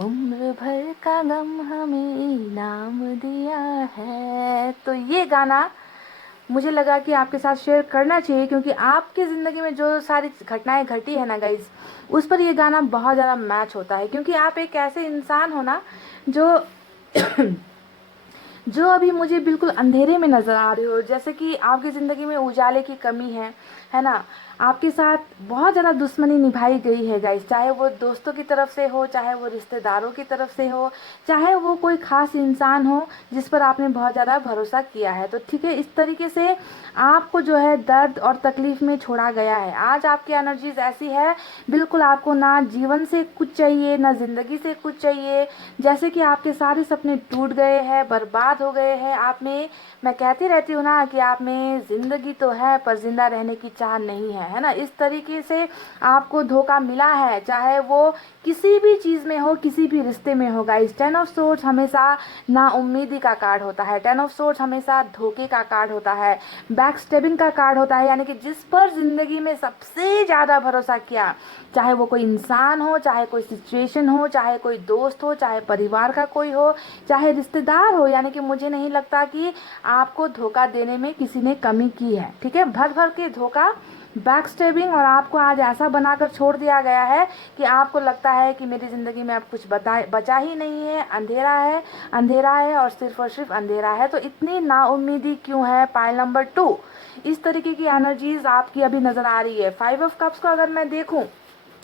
उम्र भर का गम हमें इनाम दिया है। तो ये गाना मुझे लगा कि आपके साथ शेयर करना चाहिए, क्योंकि आपकी ज़िंदगी में जो सारी घटनाएं घटी है ना गाइज, उस पर ये गाना बहुत ज़्यादा मैच होता है। क्योंकि आप एक ऐसे इंसान हो ना जो जो अभी मुझे बिल्कुल अंधेरे में नज़र आ रहे हो, जैसे कि आपकी ज़िंदगी में उजाले की कमी है ना। आपके साथ बहुत ज़्यादा दुश्मनी निभाई गई है गाइस, चाहे वो दोस्तों की तरफ से हो, चाहे वो रिश्तेदारों की तरफ से हो, चाहे वो कोई ख़ास इंसान हो जिस पर आपने बहुत ज़्यादा भरोसा किया है। तो ठीक है, इस तरीके से आपको जो है दर्द और तकलीफ में छोड़ा गया है। आज आपकी एनर्जीज ऐसी है, बिल्कुल आपको ना जीवन से कुछ चाहिए, ना ज़िंदगी से कुछ चाहिए। जैसे कि आपके सारे सपने टूट गए हैं, बर्बाद हो गए हैं। आप में, मैं कहती रहती हूँ ना कि आप में ज़िंदगी तो है पर जिंदा रहने की चाह नहीं है ना। इस तरीके से आपको धोखा मिला है, चाहे वो किसी भी चीज़ में हो, किसी भी रिश्ते में होगा। इस 10 ऑफ सोर्ड्स हमेशा नाउम्मीदी का कार्ड होता है। 10 ऑफ सोर्ड्स हमेशा धोखे का कार्ड होता है, बैक स्टेबिंग का कार्ड होता है, यानी कि जिस पर जिंदगी में सबसे ज़्यादा भरोसा किया, चाहे वो कोई इंसान हो, चाहे कोई सिचुएशन हो, चाहे कोई दोस्त हो, चाहे परिवार का कोई हो, चाहे रिश्तेदार हो, यानी कि मुझे नहीं लगता कि आपको धोखा देने में किसी ने कमी की है, ठीक है। भर भर के धोखा, बैक स्टेबिंग, और आपको आज ऐसा बनाकर छोड़ दिया गया है कि आपको लगता है कि मेरी ज़िंदगी में अब कुछ बचा ही नहीं है, अंधेरा है, अंधेरा है और सिर्फ अंधेरा है। तो इतनी नाउम्मीदी क्यों है? पाइल नंबर 2, इस तरीके की एनर्जीज आपकी अभी नज़र आ रही है। 5 ऑफ कप्स को अगर मैं देखूं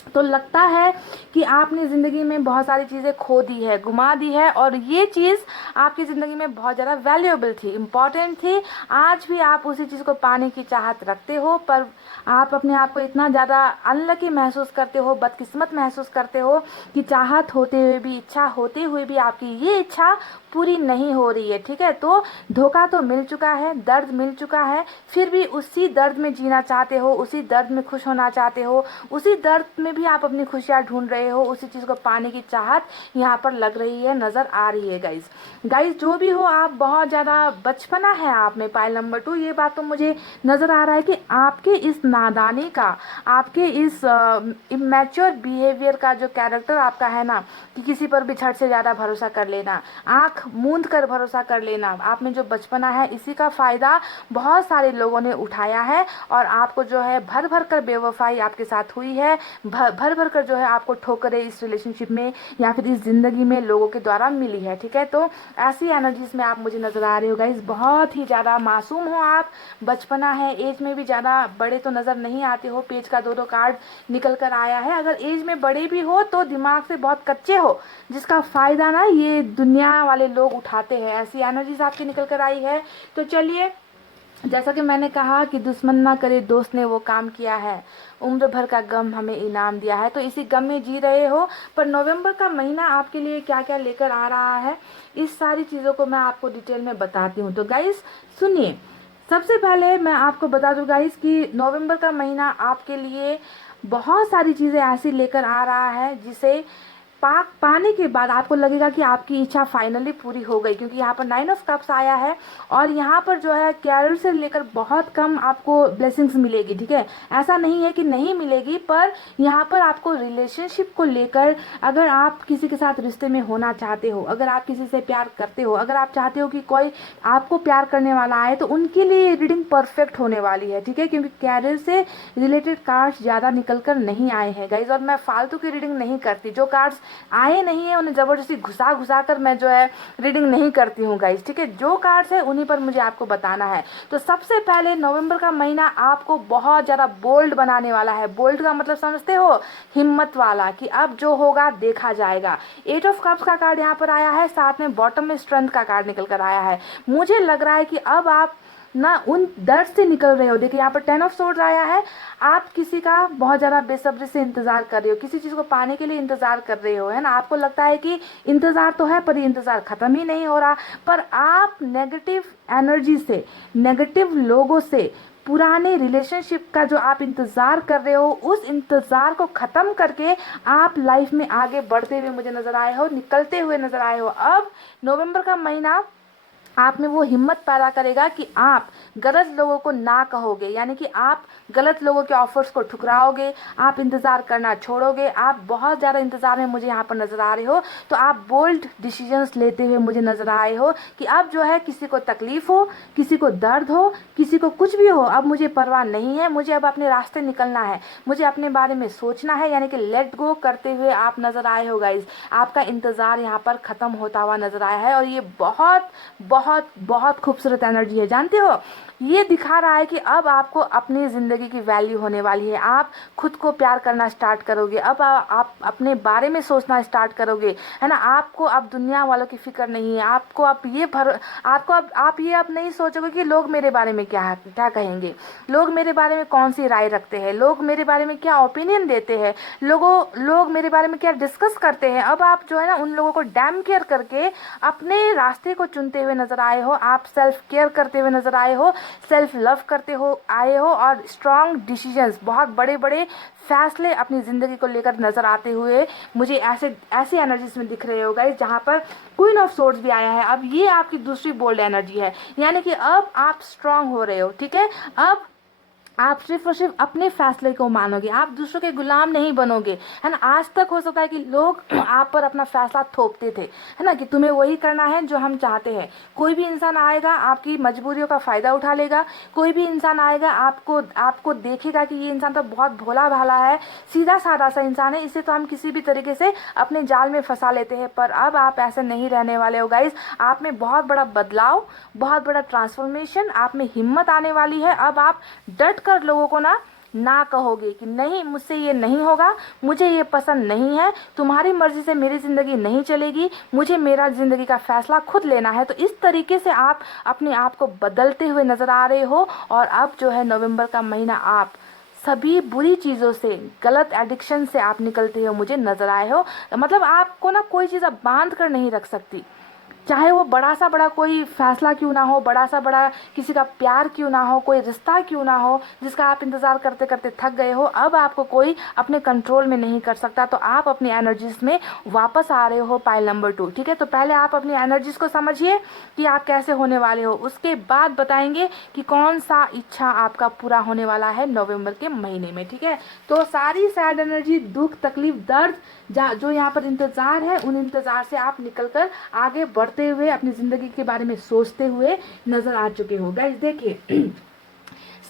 तो लगता है कि आपने ज़िंदगी में बहुत सारी चीज़ें खो दी है, गुमा दी है, और ये चीज़ आपकी ज़िंदगी में बहुत ज़्यादा वैल्यूएबल थी, इम्पॉर्टेंट थी। आज भी आप उसी चीज़ को पाने की चाहत रखते हो, पर आप अपने आप को इतना ज़्यादा अनलकी महसूस करते हो, बदकिस्मत महसूस करते हो कि चाहत होते हुए भी, इच्छा होते हुए भी आपकी ये इच्छा पूरी नहीं हो रही है, ठीक है। तो धोखा तो मिल चुका है, दर्द मिल चुका है, फिर भी उसी दर्द में जीना चाहते हो, उसी दर्द में खुश होना चाहते हो, उसी दर्द में भी आप अपनी खुशियाँ ढूंढ रहे हो, उसी चीज़ को पाने की चाहत यहाँ पर लग रही है, नज़र आ रही है गाइज। जो भी हो, आप बहुत ज़्यादा बचपना है आप में। पाइल नंबर 2, ये बात तो मुझे नज़र आ रहा है कि आपके इस नादानी का, आपके इस इमेच्योर बिहेवियर का जो कैरेक्टर आपका है ना, कि किसी पर भी झट से ज़्यादा भरोसा कर लेना, आँख मूंद कर भरोसा कर लेना, आप में जो बचपना है, इसी का फ़ायदा बहुत सारे लोगों ने उठाया है, और आपको जो है भर भर कर बेवफाई आपके साथ हुई है, भर भर भर कर जो है आपको ठोकरें इस रिलेशनशिप में या फिर इस ज़िंदगी में लोगों के द्वारा मिली है, ठीक है। तो ऐसी एनर्जीज में आप मुझे नज़र आ रहे हो गाइस। बहुत ही ज़्यादा मासूम हो आप, बचपना है, एज में भी ज़्यादा बड़े तो नज़र नहीं आते हो। पेज का 2-2 कार्ड निकल कर आया है। अगर एज में बड़े भी हो तो दिमाग से बहुत कच्चे हो, जिसका फ़ायदा ना ये दुनिया वाले लोग उठाते हैं। ऐसी एनर्जीज आपकी निकल कर आई है। तो चलिए, जैसा कि मैंने कहा कि दुश्मन ना करे दोस्त ने वो काम किया है, उम्र भर का गम हमें इनाम दिया है। तो इसी गम में जी रहे हो, पर नवंबर का महीना आपके लिए क्या क्या लेकर आ रहा है, इस सारी चीज़ों को मैं आपको डिटेल में बताती हूँ। तो गाइस सुनिए, सबसे पहले मैं आपको बता दूँ गाइस कि नवंबर का महीना आपके लिए बहुत सारी चीज़ें ऐसी लेकर आ रहा है जिसे पाने के बाद आपको लगेगा कि आपकी इच्छा फाइनली पूरी हो गई, क्योंकि यहाँ पर 9 ऑफ कप्स आया है और यहाँ पर जो है कैरियर से लेकर बहुत कम आपको ब्लेसिंग्स मिलेगी, ठीक है। ऐसा नहीं है कि नहीं मिलेगी, पर यहाँ पर आपको रिलेशनशिप को लेकर, अगर आप किसी के साथ रिश्ते में होना चाहते हो, अगर आप किसी से प्यार करते हो, अगर आप चाहते हो कि कोई आपको प्यार करने वाला आए, तो उनके लिए रीडिंग परफेक्ट होने वाली है, ठीक है। क्योंकि कैरियर से रिलेटेड कार्ड्स ज़्यादा निकल कर नहीं आए हैं गाइज, और मैं फालतू की रीडिंग नहीं करती। जो कार्ड्स आए नहीं है उन्हें जबरदस्ती घुसा घुसा कर मैं जो है रीडिंग नहीं करती हूँ गाइज, ठीक है। जो कार्ड्स है उन्हीं पर मुझे आपको बताना है। तो सबसे पहले नवंबर का महीना आपको बहुत ज़्यादा बोल्ड बनाने वाला है। बोल्ड का मतलब समझते हो, हिम्मत वाला, कि अब जो होगा देखा जाएगा। 8 ऑफ कप्स का कार्ड यहाँ पर आया है, साथ में बॉटम में स्ट्रेंथ का कार्ड निकल कर आया है। मुझे लग रहा है कि अब आप ना उन दर्द से निकल रहे हो। देखिए यहाँ पर 10 ऑफ सोर्ड्स आया है। आप किसी का बहुत ज़्यादा बेसब्री से इंतज़ार कर रहे हो, किसी चीज़ को पाने के लिए इंतज़ार कर रहे हो, है ना। आपको लगता है कि इंतज़ार तो है पर ये इंतज़ार ख़त्म ही नहीं हो रहा। पर आप नेगेटिव एनर्जी से, नेगेटिव लोगों से, पुराने रिलेशनशिप का जो आप इंतज़ार कर रहे हो, उस इंतज़ार को ख़त्म करके आप लाइफ में आगे बढ़ते हुए मुझे नज़र आए हो, निकलते हुए नज़र आए हो। अब नवंबर का महीना आप में वो हिम्मत पैदा करेगा कि आप गलत लोगों को ना कहोगे, यानी कि आप गलत लोगों के ऑफर्स को ठुकराओगे, आप इंतज़ार करना छोड़ोगे। आप बहुत ज़्यादा इंतज़ार में मुझे यहाँ पर नज़र आ रहे हो, तो आप बोल्ड डिसीजंस लेते हुए मुझे नज़र आए हो कि अब जो है किसी को तकलीफ़ हो, किसी को दर्द हो, किसी को कुछ भी हो, अब मुझे परवाह नहीं है। मुझे अब अपने रास्ते निकलना है, मुझे अपने बारे में सोचना है, यानी कि लेट गो करते हुए आप नज़र आए हो गाइज। आपका इंतज़ार यहाँ पर ख़त्म होता हुआ नज़र आया है और ये बहुत बहुत बहुत खूबसूरत एनर्जी है। जानते हो, ये दिखा रहा है कि अब आपको अपनी ज़िंदगी की वैल्यू होने वाली है। आप खुद को प्यार करना स्टार्ट करोगे, अब आप अपने बारे में सोचना स्टार्ट करोगे, है ना। आपको अब दुनिया वालों की फिक्र नहीं है। आपको अब आप ये अब नहीं सोचोगे कि लोग मेरे बारे में क्या कहेंगे, लोग मेरे बारे में कौन सी राय रखते हैं, लोग मेरे बारे में क्या ओपिनियन देते हैं, लोग मेरे बारे में क्या डिस्कस करते हैं। अब आप जो है ना उन लोगों को डैम केयर करके अपने रास्ते को चुनते हुए नजर आए हो। आप सेल्फ केयर करते हुए नजर आए हो, सेल्फ लव करते हो आए हो, और स्ट्रॉन्ग डिसीजंस, बहुत बड़े बड़े फैसले अपनी ज़िंदगी को लेकर नजर आते हुए मुझे ऐसे एनर्जीज में दिख रहे हो गाइस, जहाँ पर क्वीन ऑफ सोर्ड्स भी आया है। अब ये आपकी दूसरी बोल्ड एनर्जी है, यानी कि अब आप स्ट्रांग हो रहे हो, ठीक है। अब आप सिर्फ और सिर्फ अपने फैसले को मानोगे, आप दूसरों के गुलाम नहीं बनोगे, है ना। आज तक हो सकता है कि लोग आप पर अपना फैसला थोपते थे, है ना, कि तुम्हें वही करना है जो हम चाहते हैं। कोई भी इंसान आएगा आपकी मजबूरियों का फ़ायदा उठा लेगा, कोई भी इंसान आएगा आपको देखेगा कि ये इंसान तो बहुत भोला भाला है, सीधा साधा सा इंसान है, इसे तो हम किसी भी तरीके से अपने जाल में फंसा लेते हैं। पर अब आप ऐसे नहीं रहने वाले हो गाइज। आप में बहुत बड़ा बदलाव, बहुत बड़ा ट्रांसफॉर्मेशन, आप में हिम्मत आने वाली है। अब आप डट कर लोगों को ना कहोगे कि नहीं, मुझसे ये नहीं होगा, मुझे ये पसंद नहीं है, तुम्हारी मर्जी से मेरी ज़िंदगी नहीं चलेगी, मुझे मेरा ज़िंदगी का फैसला खुद लेना है। तो इस तरीके से आप अपने आप को बदलते हुए नज़र आ रहे हो। और अब जो है नवंबर का महीना आप सभी बुरी चीज़ों से, गलत एडिक्शन से आप निकलते हो मुझे नज़र आए हो। मतलब आपको ना कोई चीज़ अब बांध कर नहीं रख सकती, चाहे वो बड़ा कोई फैसला क्यों ना हो, बड़ा सा बड़ा किसी का प्यार क्यों ना हो, कोई रिश्ता क्यों ना हो जिसका आप इंतज़ार करते करते थक गए हो। अब आपको कोई अपने कंट्रोल में नहीं कर सकता। तो आप अपनी एनर्जीज में वापस आ रहे हो, पाइल नंबर 2, ठीक है। तो पहले आप अपनी एनर्जीज को समझिए कि आप कैसे होने वाले हो, उसके बाद बताएंगे कि कौन सा इच्छा आपका पूरा होने वाला है नवंबर के महीने में, ठीक है। तो सारी सैड एनर्जी, दुख, तकलीफ, दर्द जो यहाँ पर इंतज़ार है, उन इंतज़ार से आप निकल कर आगे बढ़ते हुए अपनी ज़िंदगी के बारे में सोचते हुए नज़र आ चुके हो गाइस। देखिए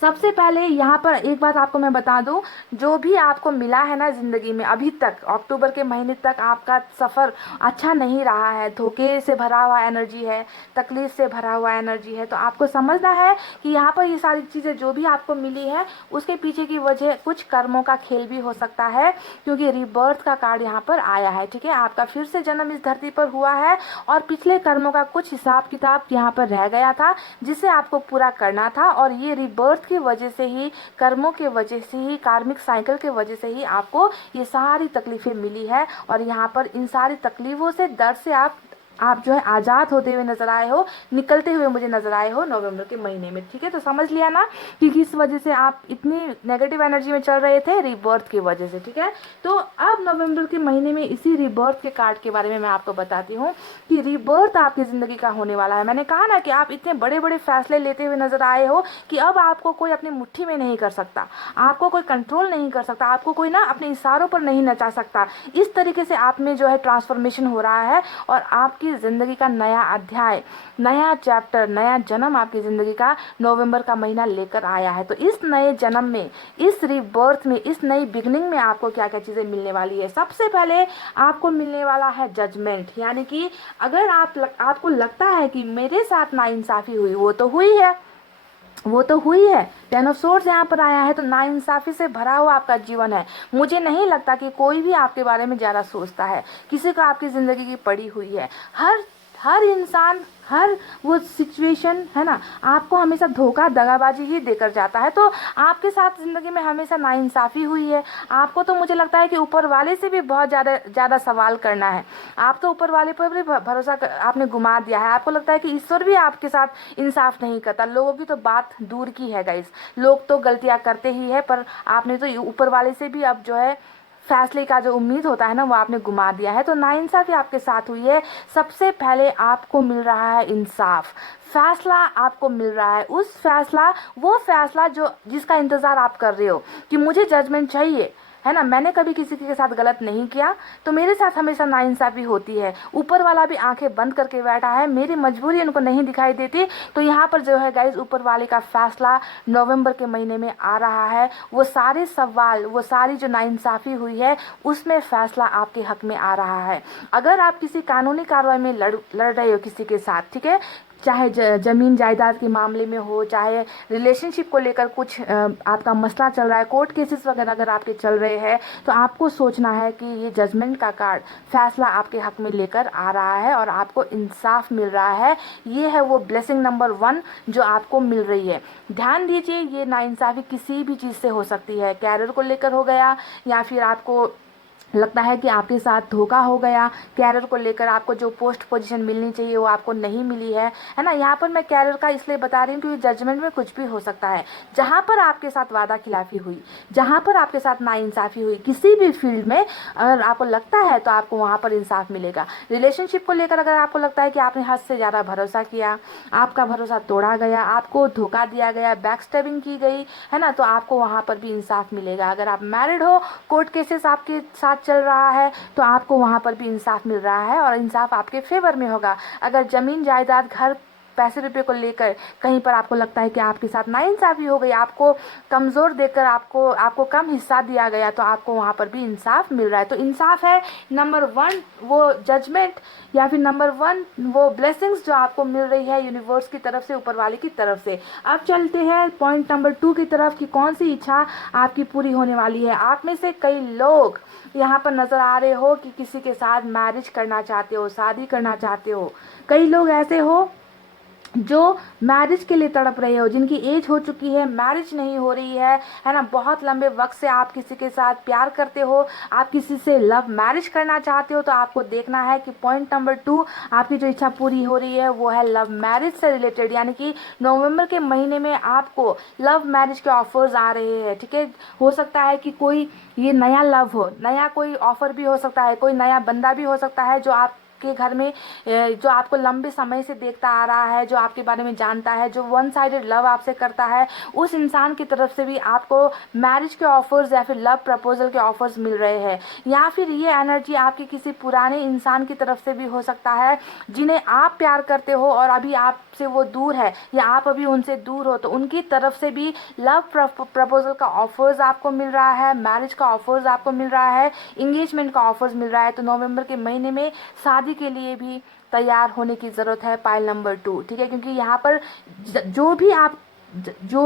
सबसे पहले यहाँ पर एक बात आपको मैं बता दूं, जो भी आपको मिला है ना ज़िंदगी में अभी तक, अक्टूबर के महीने तक आपका सफ़र अच्छा नहीं रहा है, धोखे से भरा हुआ एनर्जी है, तकलीफ से भरा हुआ एनर्जी है, तो आपको समझना है कि यहाँ पर ये सारी चीज़ें जो भी आपको मिली है उसके पीछे की वजह कुछ कर्मों का खेल भी हो सकता है, क्योंकि रिबर्थ का कार्ड यहाँ पर आया है। ठीक है, आपका फिर से जन्म इस धरती पर हुआ है और पिछले कर्मों का कुछ हिसाब किताब यहाँ पर रह गया था जिसे आपको पूरा करना था, और ये रिबर्थ की वजह से ही, कर्मों के वजह से ही, कार्मिक साइकिल के वजह से ही आपको ये सारी तकलीफें मिली है। और यहाँ पर इन सारी तकलीफों से, दर्द से आप जो है आज़ाद होते हुए नजर आए हो, निकलते हुए मुझे नजर आए हो नवंबर के महीने में। ठीक है, तो समझ लिया ना कि किस वजह से आप इतनी नेगेटिव एनर्जी में चल रहे थे, रिबर्थ की वजह से। ठीक है, तो अब नवंबर के महीने में इसी रिबर्थ के कार्ड के बारे में मैं आपको बताती हूँ कि रिबर्थ आपकी ज़िंदगी का होने वाला है। मैंने कहा ना कि आप इतने बड़े बड़े फैसले लेते हुए नजर आए हो कि अब आपको कोई अपनी मुट्ठी में नहीं कर सकता, आपको कोई कंट्रोल नहीं कर सकता, आपको कोई ना अपने इशारों पर नहीं नचा सकता। इस तरीके से आप में जो है ट्रांसफॉर्मेशन हो रहा है और आपकी जिंदगी का नया अध्याय, नया चैप्टर, नया जन्म आपकी जिंदगी का नवंबर का महीना लेकर आया है। तो इस नए जन्म में, इस रीबर्थ में, इस नई बिगनिंग में आपको क्या क्या चीजें मिलने वाली है। सबसे पहले आपको मिलने वाला है जजमेंट, यानी कि अगर आपको लगता है कि मेरे साथ नाइंसाफी हुई, वो तो हुई है, वो तो हुई है। टेन ऑफ सोर्ड्स यहाँ पर आया है, तो नाइंसाफी से भरा हुआ आपका जीवन है। मुझे नहीं लगता कि कोई भी आपके बारे में ज़्यादा सोचता है, किसी को आपकी ज़िंदगी की पड़ी हुई है। हर इंसान, हर वो सिचुएशन है ना, आपको हमेशा धोखा, दगाबाजी ही देकर जाता है। तो आपके साथ ज़िंदगी में हमेशा नाइंसाफ़ी हुई है। आपको तो मुझे लगता है कि ऊपर वाले से भी बहुत ज़्यादा सवाल करना है। आप तो ऊपर वाले पर भी भरोसा आपने घुमा दिया है। आपको लगता है कि ईश्वर भी आपके साथ इंसाफ नहीं करता। लोगों की तो बात दूर की है गाइस, लोग तो गलतियाँ करते ही है, पर आपने तो ऊपर वाले से भी अब जो है फैसले का जो उम्मीद होता है ना, वो आपने गुमा दिया है। तो नाइंसाफी आपके साथ हुई है। सबसे पहले आपको मिल रहा है इंसाफ, फैसला आपको मिल रहा है। वो फैसला जो जिसका इंतजार आप कर रहे हो कि मुझे जजमेंट चाहिए, है ना, मैंने कभी किसी के साथ गलत नहीं किया, तो मेरे साथ हमेशा नाइंसाफी होती है। ऊपर वाला भी आंखें बंद करके बैठा है, मेरी मजबूरी उनको नहीं दिखाई देती। तो यहाँ पर जो है गाइज, ऊपर वाले का फैसला नवंबर के महीने में आ रहा है। वो सारे सवाल, वो सारी जो नाइंसाफी हुई है, उसमें फैसला आपके हक में आ रहा है। अगर आप किसी कानूनी कार्रवाई में लड़ रहे हो किसी के साथ, ठीक है, चाहे ज़मीन जायदाद के मामले में हो, चाहे रिलेशनशिप को लेकर कुछ आपका मसला चल रहा है, कोर्ट केसेस वगैरह अगर आपके चल रहे हैं, तो आपको सोचना है कि ये जजमेंट का कार्ड फैसला आपके हक में लेकर आ रहा है और आपको इंसाफ मिल रहा है। ये है वो ब्लेसिंग नंबर 1 जो आपको मिल रही है। ध्यान दीजिए, ये नाइंसाफ़ी किसी भी चीज़ से हो सकती है। कैरियर को लेकर हो गया, या फिर आपको लगता है कि आपके साथ धोखा हो गया, कैरियर को लेकर आपको जो पोस्ट पोजीशन मिलनी चाहिए वो आपको नहीं मिली है ना। यहाँ पर मैं कैरियर का इसलिए बता रही हूँ क्योंकि जजमेंट में कुछ भी हो सकता है। जहाँ पर आपके साथ वादा खिलाफी हुई, जहाँ पर आपके साथ नाइंसाफ़ी हुई किसी भी फील्ड में, अगर आपको लगता है तो आपको वहाँ पर इंसाफ मिलेगा। रिलेशनशिप को लेकर अगर आपको लगता है कि आपने हद से ज़्यादा भरोसा किया, आपका भरोसा तोड़ा गया, आपको धोखा दिया गया, बैक स्टैबिंग की गई, है ना, तो आपको वहाँ पर भी इंसाफ मिलेगा। अगर आप मैरिड हो, कोर्ट केसेस आपके साथ चल रहा है, तो आपको वहाँ पर भी इंसाफ मिल रहा है और इंसाफ आपके फेवर में होगा। अगर ज़मीन जायदाद, घर, पैसे रुपए को लेकर कहीं पर आपको लगता है कि आपके साथ नाइंसाफ़ी हो गई, आपको कमज़ोर देकर आपको कम हिस्सा दिया गया, तो आपको वहाँ पर भी इंसाफ मिल रहा है। तो इंसाफ है नंबर 1 वो जजमेंट, या फिर नंबर 1 वो ब्लेसिंग्स जो आपको मिल रही है यूनिवर्स की तरफ से, ऊपर वाले की तरफ से। अब चलते हैं पॉइंट नंबर 2 की तरफ कि कौन सी इच्छा आपकी पूरी होने वाली है। आप में से कई लोग यहाँ पर नज़र आ रहे हो कि किसी के साथ मैरिज करना चाहते हो, शादी करना चाहते हो। कई लोग ऐसे हो जो मैरिज के लिए तड़प रहे हो, जिनकी एज हो चुकी है, मैरिज नहीं हो रही है ना, बहुत लंबे वक्त से आप किसी के साथ प्यार करते हो, आप किसी से लव मैरिज करना चाहते हो, तो आपको देखना है कि पॉइंट नंबर 2 आपकी जो इच्छा पूरी हो रही है वो है लव मैरिज से रिलेटेड। यानी कि नवंबर के महीने में आपको लव मैरिज के ऑफर्स आ रहे हैं। ठीक है, हो सकता है कि कोई ये नया लव हो, नया कोई ऑफर भी हो सकता है, कोई नया बंदा भी हो सकता है जो आप के घर में, जो आपको लंबे समय से देखता आ रहा है, जो आपके बारे में जानता है, जो वन साइडेड लव आपसे करता है, उस इंसान की तरफ से भी आपको मैरिज के ऑफर्स या फिर लव प्रपोजल के ऑफर्स मिल रहे हैं। या फिर ये एनर्जी आपके किसी पुराने इंसान की तरफ से भी हो सकता है जिन्हें आप प्यार करते हो और अभी आप से वो दूर है या आप अभी उनसे दूर हो, तो उनकी तरफ से भी लव प्रपोजल का ऑफर्स आपको मिल रहा है, मैरिज का ऑफर्स आपको मिल रहा है, इंगेजमेंट का ऑफर्स मिल रहा है। तो नवंबर के महीने में शादी के लिए भी तैयार होने की ज़रूरत है, पाइल नंबर 2, ठीक है। क्योंकि यहाँ पर जो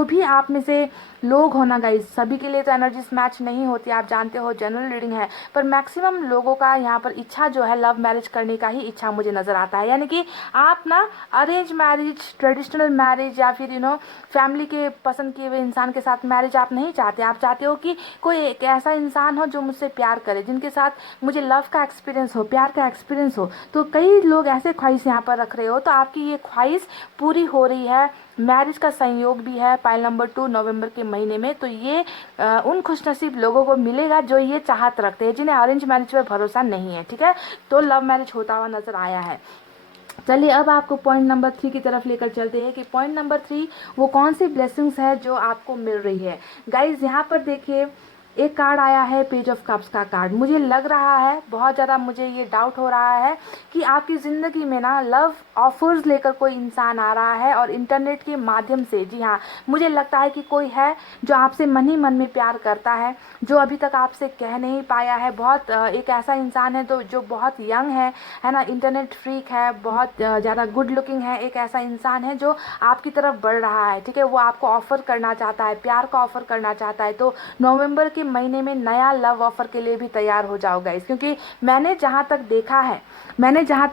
भी आप में से लोग हो ना गाइस, सभी के लिए तो एनर्जीज मैच नहीं होती, आप जानते हो जनरल रीडिंग है, पर मैक्सिमम लोगों का यहाँ पर इच्छा जो है लव मैरिज करने का ही इच्छा मुझे नज़र आता है। यानी कि आप ना अरेंज मैरिज, ट्रेडिशनल मैरिज या फिर फैमिली के पसंद किए हुए इंसान के साथ मैरिज आप नहीं चाहते। आप चाहते हो कि कोई एक ऐसा इंसान हो जो मुझसे प्यार करे, जिनके साथ मुझे लव का एक्सपीरियंस हो, प्यार का एक्सपीरियंस हो। तो कई लोग ऐसे ख्वाहिश यहाँ पर रख रहे हो, तो आपकी ये ख्वाहिश पूरी हो रही है। मैरिज का संयोग भी है पाइल नंबर 2 नवंबर के महीने में। तो ये उन खुशनसीब लोगों को मिलेगा जो ये चाहत रखते हैं, जिन्हें अरेंज मैरिज पर भरोसा नहीं है, ठीक है। तो लव मैरिज होता हुआ नजर आया है। चलिए अब आपको पॉइंट नंबर 3 की तरफ लेकर चलते हैं कि पॉइंट नंबर 3 वो कौन सी ब्लेसिंग्स है जो आपको मिल रही है। गाइज यहाँ पर देखिए, एक कार्ड आया है पेज ऑफ कप्स का कार्ड। मुझे लग रहा है, बहुत ज़्यादा मुझे ये डाउट हो रहा है कि आपकी ज़िंदगी में ना लव ऑफर्स लेकर कोई इंसान आ रहा है और इंटरनेट के माध्यम से। जी हाँ, मुझे लगता है कि कोई है जो आपसे मन ही मन में प्यार करता है, जो अभी तक आपसे कह नहीं पाया है। बहुत एक ऐसा इंसान है तो जो बहुत यंग है ना, इंटरनेट फ्रीक है, बहुत ज़्यादा गुड लुकिंग है। एक ऐसा इंसान है जो आपकी तरफ बढ़ रहा है, ठीक है। वो आपको ऑफ़र करना चाहता है, प्यार का ऑफ़र करना चाहता है। तो नवंबर के महीने में नया लव ऑफर के लिए भी तैयार हो जाओ गाइस, क्योंकि मैंने जहाँ तक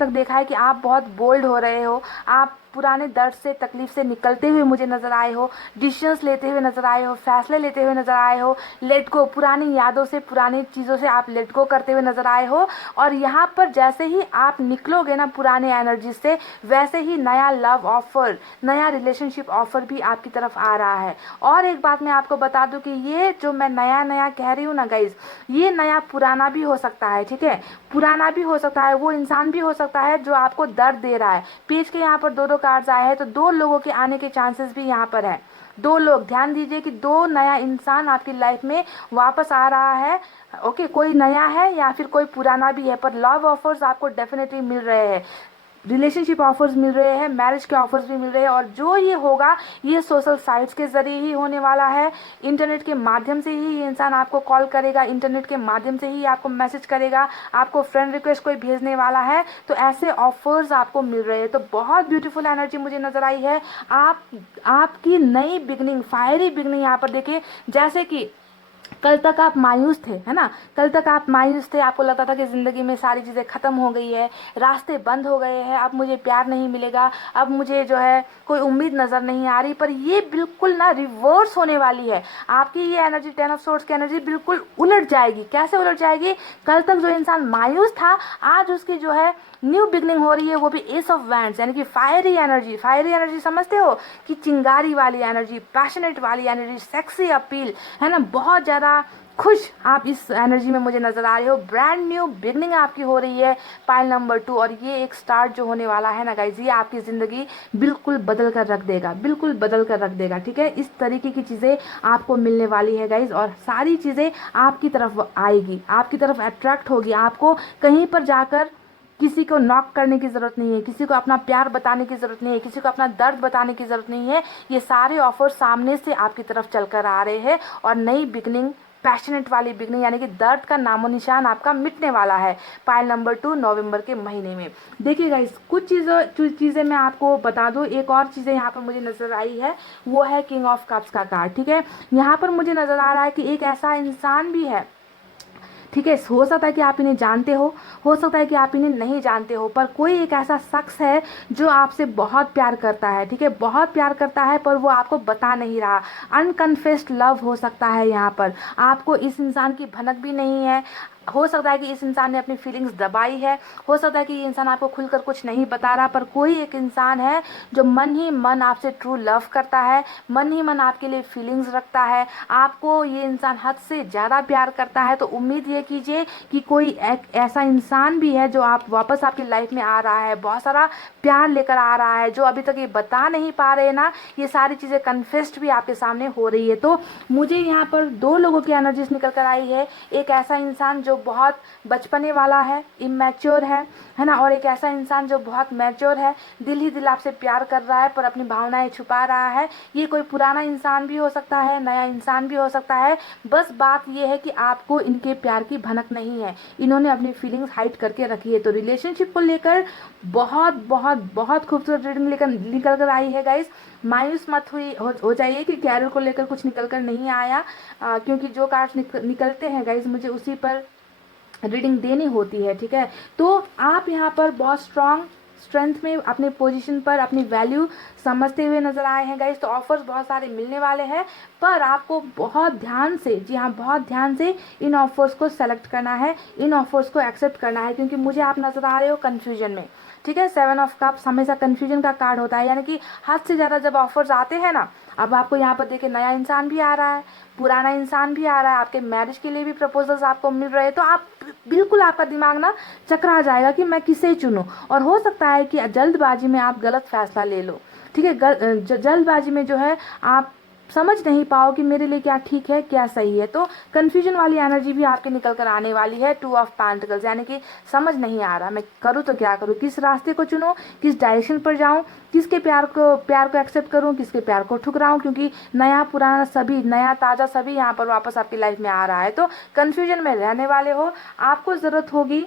देखा है कि आप बहुत बोल्ड हो रहे हो। आप पुराने दर्द से, तकलीफ से निकलते हुए मुझे नज़र आए हो, डिसीजंस लेते हुए नज़र आए हो, फैसले लेते हुए नज़र आए हो, लेट गो, पुरानी यादों से, पुरानी चीज़ों से आप लेट गो करते हुए नज़र आए हो। और यहाँ पर जैसे ही आप निकलोगे ना पुराने एनर्जी से, वैसे ही नया लव ऑफर, नया रिलेशनशिप ऑफर भी आपकी तरफ आ रहा है। और एक बात मैं आपको बता दूं कि ये जो मैं नया नया कह रही हूँ ना गाइज, ये नया पुराना भी हो सकता है, ठीक है। पुराना भी हो सकता है, वो इंसान भी हो सकता है जो आपको दर्द दे रहा है। पेज के यहाँ पर दो कार्ड्स आए हैं, तो 2 लोगों के आने के चांसेस भी यहाँ पर है। 2 लोग, ध्यान दीजिए कि 2 नया इंसान आपकी लाइफ में वापस आ रहा है। ओके, कोई नया है या फिर कोई पुराना भी है, पर लव ऑफर्स आपको डेफिनेटली मिल रहे हैं, रिलेशनशिप ऑफर्स मिल रहे हैं, मैरिज के ऑफर्स भी मिल रहे हैं। और जो ये होगा, ये सोशल साइट्स के जरिए ही होने वाला है। इंटरनेट के माध्यम से ही ये इंसान आपको कॉल करेगा, इंटरनेट के माध्यम से ही आपको मैसेज करेगा, आपको फ्रेंड रिक्वेस्ट कोई भेजने वाला है। तो ऐसे ऑफर्स आपको मिल रहे हैं। तो बहुत ब्यूटीफुल एनर्जी मुझे नजर आई है। आपकी नई बिगनिंग, फायरी बिगनिंग यहाँ पर देखिए। जैसे कि कल तक आप मायूस थे, है ना, कल तक आप मायूस थे, आपको लगता था कि ज़िंदगी में सारी चीज़ें ख़त्म हो गई है, रास्ते बंद हो गए हैं, अब मुझे प्यार नहीं मिलेगा, अब मुझे जो है कोई उम्मीद नज़र नहीं आ रही। पर ये बिल्कुल ना रिवर्स होने वाली है। आपकी ये एनर्जी, 10 ऑफ सोर्ड्स की एनर्जी बिल्कुल उलट जाएगी। कैसे उलट जाएगी? कल तक जो इंसान मायूस था, आज उसकी जो है न्यू बिगनिंग हो रही है, वो भी एस ऑफ वैंड्स, यानी कि फायरी एनर्जी। फायरी एनर्जी समझते हो कि चिंगारी वाली एनर्जी, पैशनेट वाली एनर्जी, सेक्सी अपील, है ना, बहुत ज़्यादा खुश आप इस एनर्जी में मुझे नजर आ रहे हो। ब्रांड न्यू बिगनिंग आपकी हो रही है पाइल नंबर 2। और ये एक स्टार्ट जो होने वाला है ना गाइज, ये आपकी ज़िंदगी बिल्कुल बदल कर रख देगा, बिल्कुल बदल कर रख देगा, ठीक है। इस तरीके की चीज़ें आपको मिलने वाली है गाइज, और सारी चीज़ें आपकी तरफ आएगी, आपकी तरफ अट्रैक्ट होगी। आपको कहीं पर जाकर किसी को नॉक करने की ज़रूरत नहीं है, किसी को अपना प्यार बताने की ज़रूरत नहीं है, किसी को अपना दर्द बताने की ज़रूरत नहीं है। ये सारे ऑफर सामने से आपकी तरफ चलकर आ रहे हैं। और नई बिगनिंग, पैशनेट वाली बिगनिंग, यानी कि दर्द का नामो निशान आपका मिटने वाला है पाइल नंबर 2 नवंबर के महीने में। देखिएगा, इस कुछ चीज़ें मैं आपको बता दूँ। एक और चीज़ें यहाँ पर मुझे नज़र आई है, वो है किंग ऑफ कप्स का कार्ड, ठीक है। यहाँ पर मुझे नज़र आ रहा है कि एक ऐसा इंसान भी है, ठीक है। हो सकता है कि आप इन्हें जानते हो सकता है कि आप इन्हें नहीं जानते हो, पर कोई एक ऐसा शख्स है जो आपसे बहुत प्यार करता है, ठीक है, बहुत प्यार करता है, पर वो आपको बता नहीं रहा। अनकन्फेस्ड लव हो सकता है यहाँ पर, आपको इस इंसान की भनक भी नहीं है। हो सकता है कि इस इंसान ने अपनी फीलिंग्स दबाई है, हो सकता है कि ये इंसान आपको खुलकर कुछ नहीं बता रहा, पर कोई एक इंसान है जो मन ही मन आपसे ट्रू लव करता है, मन ही मन आपके लिए फीलिंग्स रखता है। आपको ये इंसान हद से ज़्यादा प्यार करता है। तो उम्मीद ये कीजिए कि कोई एक ऐसा इंसान भी है जो आप वापस आपकी लाइफ में आ रहा है, बहुत सारा प्यार लेकर आ रहा है, जो अभी तक ये बता नहीं पा रहे ना, ये सारी चीज़ें कन्फेस्ड भी आपके सामने हो रही है। तो मुझे यहाँ पर 2 लोगों की एनर्जीज निकल कर आई है। एक ऐसा इंसान जो बहुत बचपने वाला है, इमैच्योर है ना, और एक ऐसा इंसान जो बहुत मैच्योर है, दिल ही दिल आपसे प्यार कर रहा है पर अपनी भावनाएं छुपा रहा है। ये कोई पुराना इंसान भी हो सकता है, नया इंसान भी हो सकता है, बस बात ये है कि आपको इनके प्यार की भनक नहीं है, इन्होंने अपनी फीलिंग्स हाइड करके रखी है। तो रिलेशनशिप को लेकर बहुत बहुत बहुत खूबसूरत रीडिंग लेकर निकल कर आई है गाइस। मायूस मत हो जाइए कि कैरियर को लेकर कुछ निकल कर नहीं आया, क्योंकि जो कार्ड्स निकलते हैं गाइस मुझे उसी पर रीडिंग देनी होती है, ठीक है। तो आप यहाँ पर बहुत स्ट्रेंथ में अपने पोजीशन पर अपनी वैल्यू समझते हुए नजर आए हैं गाइस। तो ऑफर्स बहुत सारे मिलने वाले हैं, पर आपको बहुत ध्यान से, जी हाँ बहुत ध्यान से इन ऑफर्स को सेलेक्ट करना है, इन ऑफर्स को एक्सेप्ट करना है, क्योंकि मुझे आप नजर आ रहे हो कंफ्यूजन में, ठीक है। 7 ऑफ कप्स हमेशा कंफ्यूजन का कार्ड होता है, यानी कि हद से ज़्यादा जब ऑफर्स आते हैं ना, अब आपको यहाँ पर देखिए नया इंसान भी आ रहा है, पुराना इंसान भी आ रहा है, आपके मैरिज के लिए भी प्रपोजल्स आपको मिल रहे हैं, तो आप बिल्कुल आपका दिमाग ना चकरा जाएगा कि मैं किसे चुनूं, और हो सकता है कि जल्दबाजी में आप गलत फैसला ले लो, ठीक है। जल्दबाजी में जो है आप समझ नहीं पाओ कि मेरे लिए क्या ठीक है क्या सही है। तो कंफ्यूजन वाली एनर्जी भी आपके निकल कर आने वाली है। 2 ऑफ पेंटिकल्स, यानी कि समझ नहीं आ रहा मैं करूँ तो क्या करूँ, किस रास्ते को चुनूं, किस डायरेक्शन पर जाऊं, किसके प्यार को एक्सेप्ट करूं, किसके प्यार को ठुकराऊं, क्योंकि नया पुराना सभी, नया ताजा सभी यहाँ पर वापस आपकी लाइफ में आ रहा है। तो कंफ्यूजन में रहने वाले हो, आपको जरूरत होगी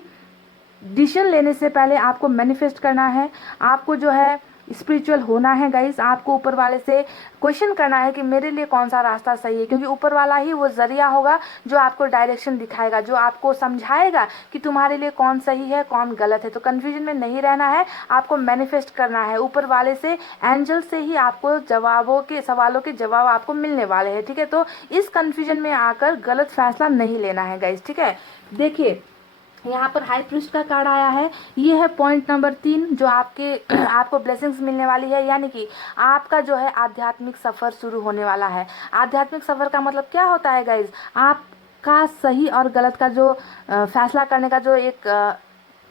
डिसीजन लेने से पहले आपको मैनिफेस्ट करना है, आपको जो है स्पिरिचुअल होना है गाइस, आपको ऊपर वाले से क्वेश्चन करना है कि मेरे लिए कौन सा रास्ता सही है, क्योंकि ऊपर वाला ही वो जरिया होगा जो आपको डायरेक्शन दिखाएगा, जो आपको समझाएगा कि तुम्हारे लिए कौन सही है कौन गलत है। तो कंफ्यूजन में नहीं रहना है, आपको मैनिफेस्ट करना है ऊपर वाले से, एंजल से ही आपको सवालों के जवाब आपको मिलने वाले हैं, ठीक है। तो इस कंफ्यूजन में आकर गलत फैसला नहीं लेना है गाइस, ठीक है। देखिए यहाँ पर हाई प्रिस्ट का कार्ड आया है, ये है पॉइंट नंबर 3 जो आपको ब्लेसिंग्स मिलने वाली है, यानी कि आपका जो है आध्यात्मिक सफर शुरू होने वाला है। आध्यात्मिक सफर का मतलब क्या होता है गाइज, आपका सही और गलत का जो फैसला करने का जो एक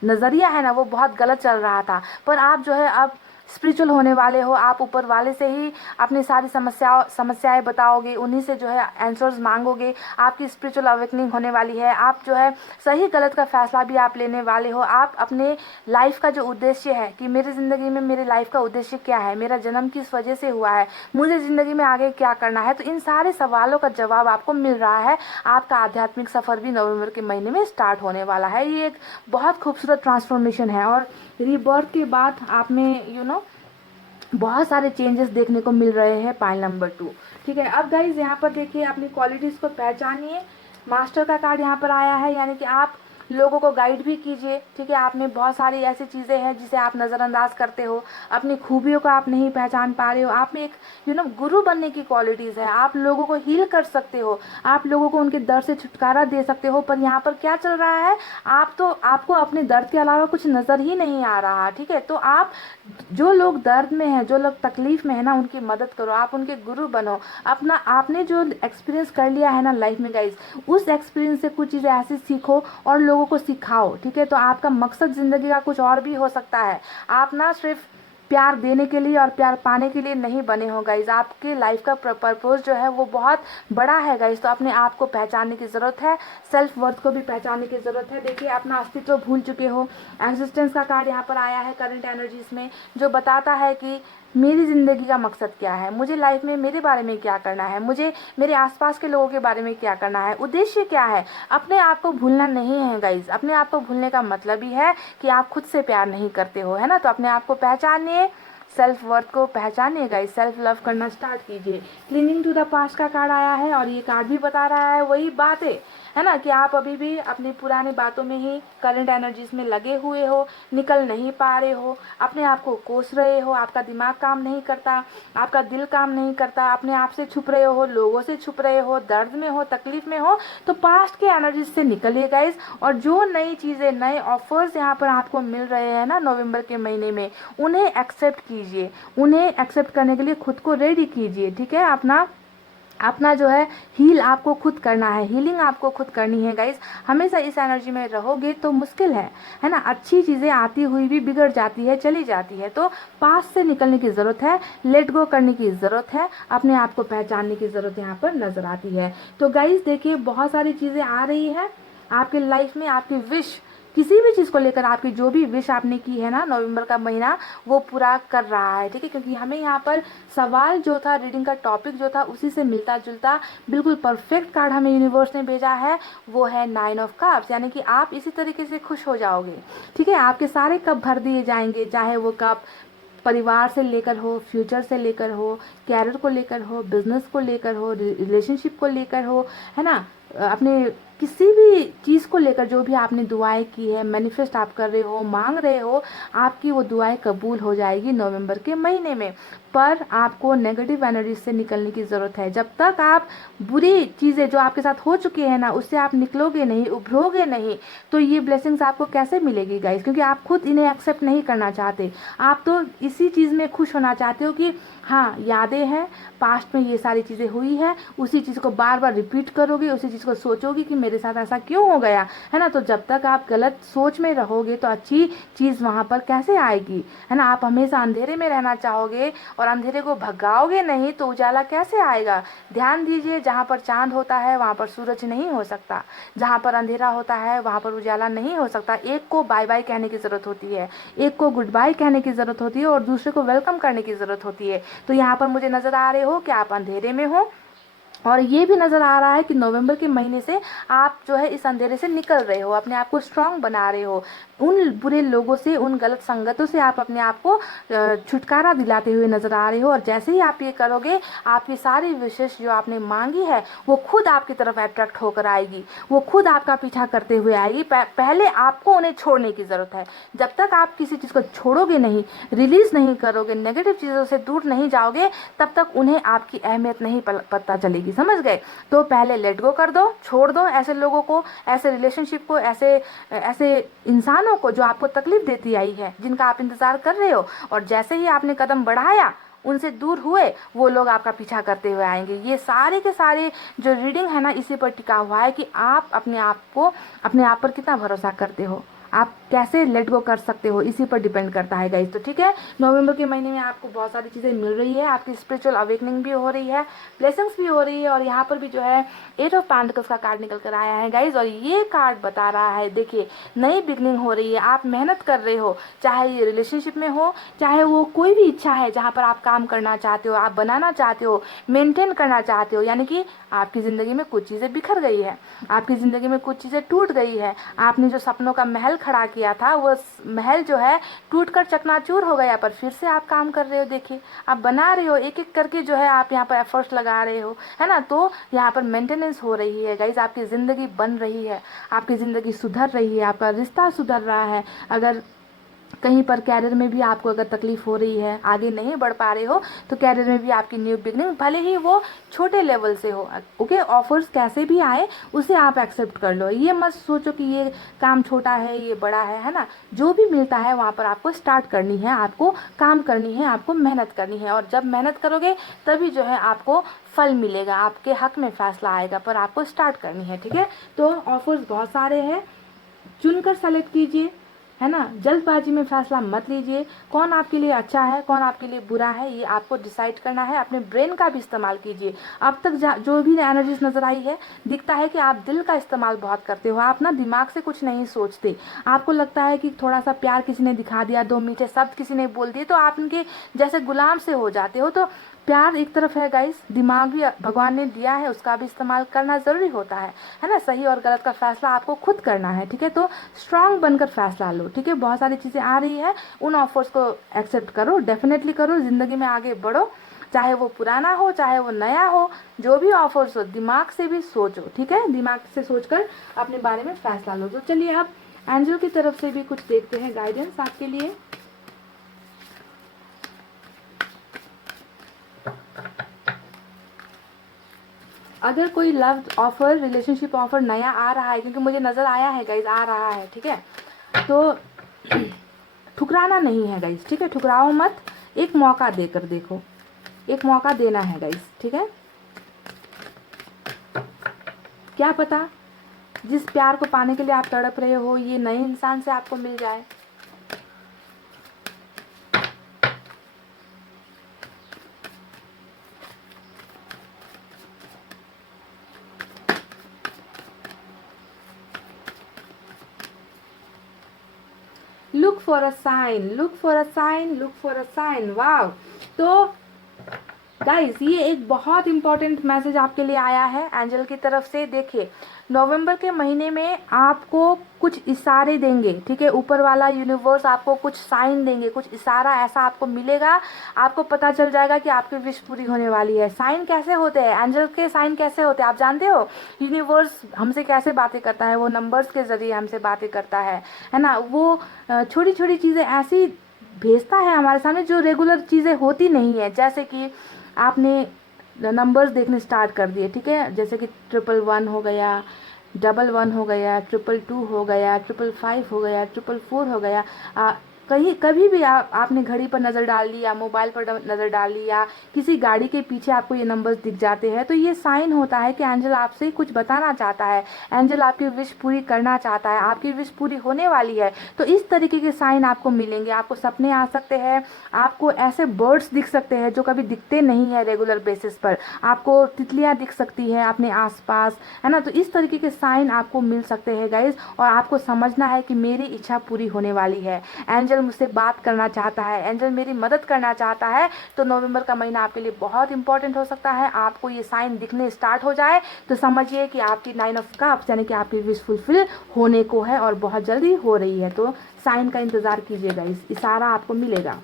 नजरिया है ना, वो बहुत गलत चल रहा था, पर आप जो है अब स्पिरिचुअल होने वाले हो, आप ऊपर वाले से ही अपनी सारी समस्याएं बताओगे, उन्हीं से जो है आंसर्स मांगोगे, आपकी स्पिरिचुअल अवेकनिंग होने वाली है, आप जो है सही गलत का फैसला भी आप लेने वाले हो। आप अपने लाइफ का जो उद्देश्य है कि मेरी ज़िंदगी में मेरे लाइफ का उद्देश्य क्या है, मेरा जन्म किस वजह से हुआ है, मुझे ज़िंदगी में आगे क्या करना है, तो इन सारे सवालों का जवाब आपको मिल रहा है। आपका आध्यात्मिक सफ़र भी नवंबर के महीने में स्टार्ट होने वाला है। ये एक बहुत खूबसूरत ट्रांसफॉर्मेशन है, और रीबर्थ के बाद आप में बहुत सारे चेंजेस देखने को मिल रहे हैं। पाइल नंबर 2, ठीक है। अब गाइज यहाँ पर देखिए अपनी क्वालिटीज़ को पहचानिए। मास्टर का कार्ड यहाँ पर आया है, यानी कि आप लोगों को गाइड भी कीजिए, ठीक है। आप में बहुत सारी ऐसी चीज़ें हैं जिसे आप नज़रअंदाज करते हो, अपनी खूबियों को आप नहीं पहचान पा रहे हो। आप में एक गुरु बनने की क्वालिटीज़ है, आप लोगों को हील कर सकते हो, आप लोगों को उनके दर्द से छुटकारा दे सकते हो। पर यहाँ पर क्या चल रहा है, आपको अपने दर्द के अलावा कुछ नज़र ही नहीं आ रहा, ठीक है। तो आप जो लोग दर्द में हैं, जो लोग तकलीफ में है ना, उनकी मदद करो, आप उनके गुरु बनो। आपने जो एक्सपीरियंस कर लिया है ना लाइफ में गाइज, उस एक्सपीरियंस से कुछ चीज़ें ऐसी सीखो और लोगों को सिखाओ, ठीक है। तो आपका मकसद जिंदगी का कुछ और भी हो सकता है, आप ना सिर्फ प्यार देने के लिए और प्यार पाने के लिए नहीं बने हो गाइज, आपके लाइफ का पर्पस जो है वो बहुत बड़ा है गाइज। तो अपने आप को पहचानने की ज़रूरत है, सेल्फ वर्थ को भी पहचानने की ज़रूरत है। देखिए अपना अस्तित्व भूल चुके हो। एग्जिस्टेंस का कार्ड यहाँ पर आया है करंट एनर्जीज में, जो बताता है कि मेरी ज़िंदगी का मकसद क्या है, मुझे लाइफ में मेरे बारे में क्या करना है, मुझे मेरे आसपास के लोगों के बारे में क्या करना है, उद्देश्य क्या है। अपने आप को भूलना नहीं है गाइज, अपने आप को भूलने का मतलब ही है कि आप खुद से प्यार नहीं करते हो, है ना। तो अपने आप को पहचानिए, सेल्फ वर्थ को पहचानिए गाइज, सेल्फ लव करना स्टार्ट कीजिए। क्लीनिंग टू द पास्ट का कार्ड आया है, और ये कार्ड भी बता रहा है वही बात है ना, कि आप अभी भी अपनी पुरानी बातों में ही करंट एनर्जीज में लगे हुए हो, निकल नहीं पा रहे हो, अपने आप को कोस रहे हो, आपका दिमाग काम नहीं करता, आपका दिल काम नहीं करता, अपने आप से छुप रहे हो, लोगों से छुप रहे हो, दर्द में हो, तकलीफ में हो। तो पास्ट के एनर्जीज से निकलिए गाइज, और जो नई चीज़ें, नए ऑफर्स यहाँ पर आपको मिल रहे हैं ना नवंबर के महीने में, उन्हें एक्सेप्ट कीजिए, उन्हें एक्सेप्ट करने के लिए खुद को रेडी कीजिए, ठीक है। अपना जो है हील आपको खुद करना है, हीलिंग आपको खुद करनी है गाइज। हमेशा इस एनर्जी में रहोगे तो मुश्किल है ना, अच्छी चीज़ें आती हुई भी बिगड़ जाती है, चली जाती है। तो पास से निकलने की ज़रूरत है, लेट गो करने की ज़रूरत है, अपने आप को पहचानने की ज़रूरत यहाँ पर नज़र आती है। तो गाइज देखिए बहुत सारी चीज़ें आ रही है, आपके लाइफ में आपकी विश, किसी भी चीज़ को लेकर आपकी जो भी विश आपने की है ना, नवंबर का महीना वो पूरा कर रहा है, ठीक है। क्योंकि हमें यहाँ पर सवाल जो था, रीडिंग का टॉपिक जो था, उसी से मिलता जुलता बिल्कुल परफेक्ट कार्ड हमें यूनिवर्स ने भेजा है, वो है 9 ऑफ कप्स। यानी कि आप इसी तरीके से खुश हो जाओगे, ठीक है। आपके सारे कप भर दिए जाएंगे, चाहे वो कप परिवार से लेकर हो, फ्यूचर से लेकर हो, कैरियर को लेकर हो, बिजनेस को लेकर हो, रिलेशनशिप को लेकर हो, है ना, अपने किसी भी चीज़ को लेकर जो भी आपने दुआएं की है, मैनिफेस्ट आप कर रहे हो, मांग रहे हो, आपकी वो दुआएं कबूल हो जाएगी नवंबर के महीने में। पर आपको नेगेटिव एनर्जी से निकलने की ज़रूरत है। जब तक आप बुरी चीज़ें जो आपके साथ हो चुकी है ना, उससे आप निकलोगे नहीं, उभरोगे नहीं, तो ये ब्लेसिंग्स आपको कैसे मिलेगी गाइस? क्योंकि आप खुद इन्हें एक्सेप्ट नहीं करना चाहते। आप तो इसी चीज़ में खुश होना चाहते हो कि हाँ, यादें हैं, पास्ट में ये सारी चीज़ें हुई है, उसी चीज़ को बार बार रिपीट करोगे, उसी चीज़ को सोचोगे कि मेरे साथ ऐसा क्यों हो गया, है ना। तो जब तक आप गलत सोच में रहोगे तो अच्छी चीज़ वहाँ पर कैसे आएगी, है ना। आप हमेशा अंधेरे में रहना चाहोगे और अंधेरे को भगाओगे नहीं तो उजाला कैसे आएगा? ध्यान दीजिए, जहाँ पर चांद होता है वहाँ पर सूरज नहीं हो सकता, जहाँ पर अंधेरा होता है वहाँ पर उजाला नहीं हो सकता। एक को बाय बाय कहने की ज़रूरत होती है, एक को गुड बाय कहने की ज़रूरत होती है और दूसरे को वेलकम करने की ज़रूरत होती है। तो यहाँ पर मुझे नज़र आ रहे हो कि आप अंधेरे में हो, और ये भी नज़र आ रहा है कि नवंबर के महीने से आप जो है इस अंधेरे से निकल रहे हो, अपने आप को स्ट्रांग बना रहे हो, उन बुरे लोगों से, उन गलत संगतों से आप अपने आप को छुटकारा दिलाते हुए नज़र आ रहे हो। और जैसे ही आप ये करोगे, आपकी सारी विशेष जो आपने मांगी है वो खुद आपकी तरफ अट्रैक्ट होकर आएगी, वो खुद आपका पीछा करते हुए आएगी। पहले आपको उन्हें छोड़ने की ज़रूरत है। जब तक आप किसी चीज़ को छोड़ोगे नहीं, रिलीज़ नहीं करोगे, नेगेटिव चीज़ों से दूर नहीं जाओगे, तब तक उन्हें आपकी अहमियत नहीं पता चलेगी, समझ गए। तो पहले लेट गो कर दो, छोड़ दो ऐसे लोगों को, ऐसे रिलेशनशिप को, ऐसे ऐसे इंसानों को जो आपको तकलीफ देती आई है, जिनका आप इंतजार कर रहे हो। और जैसे ही आपने कदम बढ़ाया, उनसे दूर हुए, वो लोग आपका पीछा करते हुए आएंगे। ये सारे के सारे जो रीडिंग है ना, इसी पर टिका हुआ है कि आप अपने आप को, अपने आप पर कितना भरोसा करते हो, आप कैसे लेट गो कर सकते हो, इसी पर डिपेंड करता है गाइस। तो ठीक है, नवंबर के महीने में आपको बहुत सारी चीज़ें मिल रही है, आपकी स्पिरिचुअल अवेकनिंग भी हो रही है, ब्लेसिंग्स भी हो रही है। और यहाँ पर भी जो है 8 ऑफ पेंटिकल्स का कार्ड निकल कर आया है गाइस। और ये कार्ड बता रहा है, देखिए, नई बिगनिंग हो रही है, आप मेहनत कर रहे हो, चाहे ये रिलेशनशिप में हो, चाहे वो कोई भी इच्छा है जहाँ पर आप काम करना चाहते हो, आप बनाना चाहते हो, मेंटेन करना चाहते हो। यानी कि आपकी ज़िंदगी में कुछ चीज़ें बिखर गई है, आपकी ज़िंदगी में कुछ चीज़ें टूट गई है, आपने जो सपनों का महल खड़ा किया था वो महल जो है टूटकर चकनाचूर हो गया, पर फिर से आप काम कर रहे हो। देखिए, आप बना रहे हो, एक एक करके जो है आप यहाँ पर एफर्ट्स लगा रहे हो, है ना। तो यहाँ पर मेंटेनेंस हो रही है गाइज, आपकी ज़िंदगी बन रही है, आपकी ज़िंदगी सुधर रही है, आपका रिश्ता सुधर रहा है। अगर कहीं पर कैरियर में भी आपको अगर तकलीफ हो रही है, आगे नहीं बढ़ पा रहे हो, तो कैरियर में भी आपकी न्यू बिगनिंग, भले ही वो छोटे लेवल से हो, ओके। ऑफर्स कैसे भी आए उसे आप एक्सेप्ट कर लो, ये मत सोचो कि ये काम छोटा है, ये बड़ा है ना। जो भी मिलता है वहाँ पर आपको स्टार्ट करनी है, आपको काम करनी है, आपको मेहनत करनी है। और जब मेहनत करोगे तभी जो है आपको फल मिलेगा, आपके हक में फैसला आएगा, पर आपको स्टार्ट करनी है, ठीक है। तो ऑफर्स बहुत सारे हैं, चुनकर सेलेक्ट कीजिए, है ना। जल्दबाजी में फैसला मत लीजिए, कौन आपके लिए अच्छा है, कौन आपके लिए बुरा है, ये आपको डिसाइड करना है। अपने ब्रेन का भी इस्तेमाल कीजिए। अब तक जो भी एनर्जीज नजर आई है, दिखता है कि आप दिल का इस्तेमाल बहुत करते हो, आप ना दिमाग से कुछ नहीं सोचते। आपको लगता है कि थोड़ा सा प्यार किसी ने दिखा दिया, 2 मीठे शब्द किसी ने बोल दिए, तो आप उनके जैसे गुलाम से हो जाते हो। तो प्यार एक तरफ है गाइस, दिमाग भी भगवान ने दिया है, उसका भी इस्तेमाल करना ज़रूरी होता है ना। सही और गलत का फैसला आपको खुद करना है, ठीक है। तो स्ट्रांग बनकर फैसला लो, ठीक है। बहुत सारी चीज़ें आ रही है, उन ऑफर्स को एक्सेप्ट करो, डेफिनेटली करो, ज़िंदगी में आगे बढ़ो, चाहे वो पुराना हो, चाहे वो नया हो, जो भी ऑफर्स हो, दिमाग से भी सोचो, ठीक है। दिमाग से सोचकर अपने बारे में फैसला लो। तो चलिए अब एंजल की तरफ से भी कुछ देखते हैं गाइडेंस आपके लिए। अगर कोई लव ऑफर, रिलेशनशिप ऑफर नया आ रहा है, क्योंकि मुझे नज़र आया है गाइज, आ रहा है, ठीक है, तो ठुकराना नहीं है गाइज, ठीक है। ठुकराओ मत, एक मौका देकर देखो, एक मौका देना है गाइज, ठीक है। क्या पता जिस प्यार को पाने के लिए आप तड़प रहे हो, ये नए इंसान से आपको मिल जाए। For a sign, look for a sign, look for a sign. Wow. तो गाइस ये एक बहुत इंपॉर्टेंट मैसेज आपके लिए आया है एंजल की तरफ से। देखिए नवंबर के महीने में आपको कुछ इशारे देंगे, ठीक है, ऊपर वाला यूनिवर्स आपको कुछ साइन देंगे, कुछ इशारा ऐसा आपको मिलेगा, आपको पता चल जाएगा कि आपकी विश पूरी होने वाली है। साइन कैसे होते हैं, एंजल के साइन कैसे होते हैं आप जानते हो? यूनिवर्स हमसे कैसे बातें करता है, वो नंबर्स के जरिए हमसे बातें करता है ना। वो छोटी छोटी चीजें ऐसी भेजता है हमारे सामने जो रेगुलर चीजें होती नहीं है। जैसे कि आपने नंबर्स देखने स्टार्ट कर दिए, ठीक है, जैसे कि 111 हो गया, 11 हो गया, 222 हो गया, 555 हो गया, 444 हो गया। कहीं कभी भी आपने घड़ी पर नज़र डाल ली या मोबाइल पर नज़र डाल ली या किसी गाड़ी के पीछे आपको ये नंबर्स दिख जाते हैं, तो ये साइन होता है कि एंजल आपसे कुछ बताना चाहता है, एंजल आपकी विश पूरी करना चाहता है, आपकी विश पूरी होने वाली है। तो इस तरीके के साइन आपको मिलेंगे। आपको सपने आ सकते हैं, आपको ऐसे बर्ड्स दिख सकते हैं जो कभी दिखते नहीं है रेगुलर बेसिस पर, आपको तितलियां दिख सकती है अपने आसपास, है ना। तो इस तरीके के साइन आपको मिल सकते हैं गाइज, और आपको समझना है कि मेरी इच्छा पूरी होने वाली है, एंजल मुझसे बात करना चाहता है, एंजल मेरी मदद करना चाहता है। तो नवंबर का महीना आपके लिए बहुत इंपॉर्टेंट हो सकता है। आपको ये साइन दिखने स्टार्ट हो जाए तो समझिए कि आपकी 9 ऑफ कप्स यानी कि आपकी विश फुलफिल होने को है और बहुत जल्दी हो रही है। तो साइन का इंतजार कीजिएगा, इस इशारा आपको मिलेगा।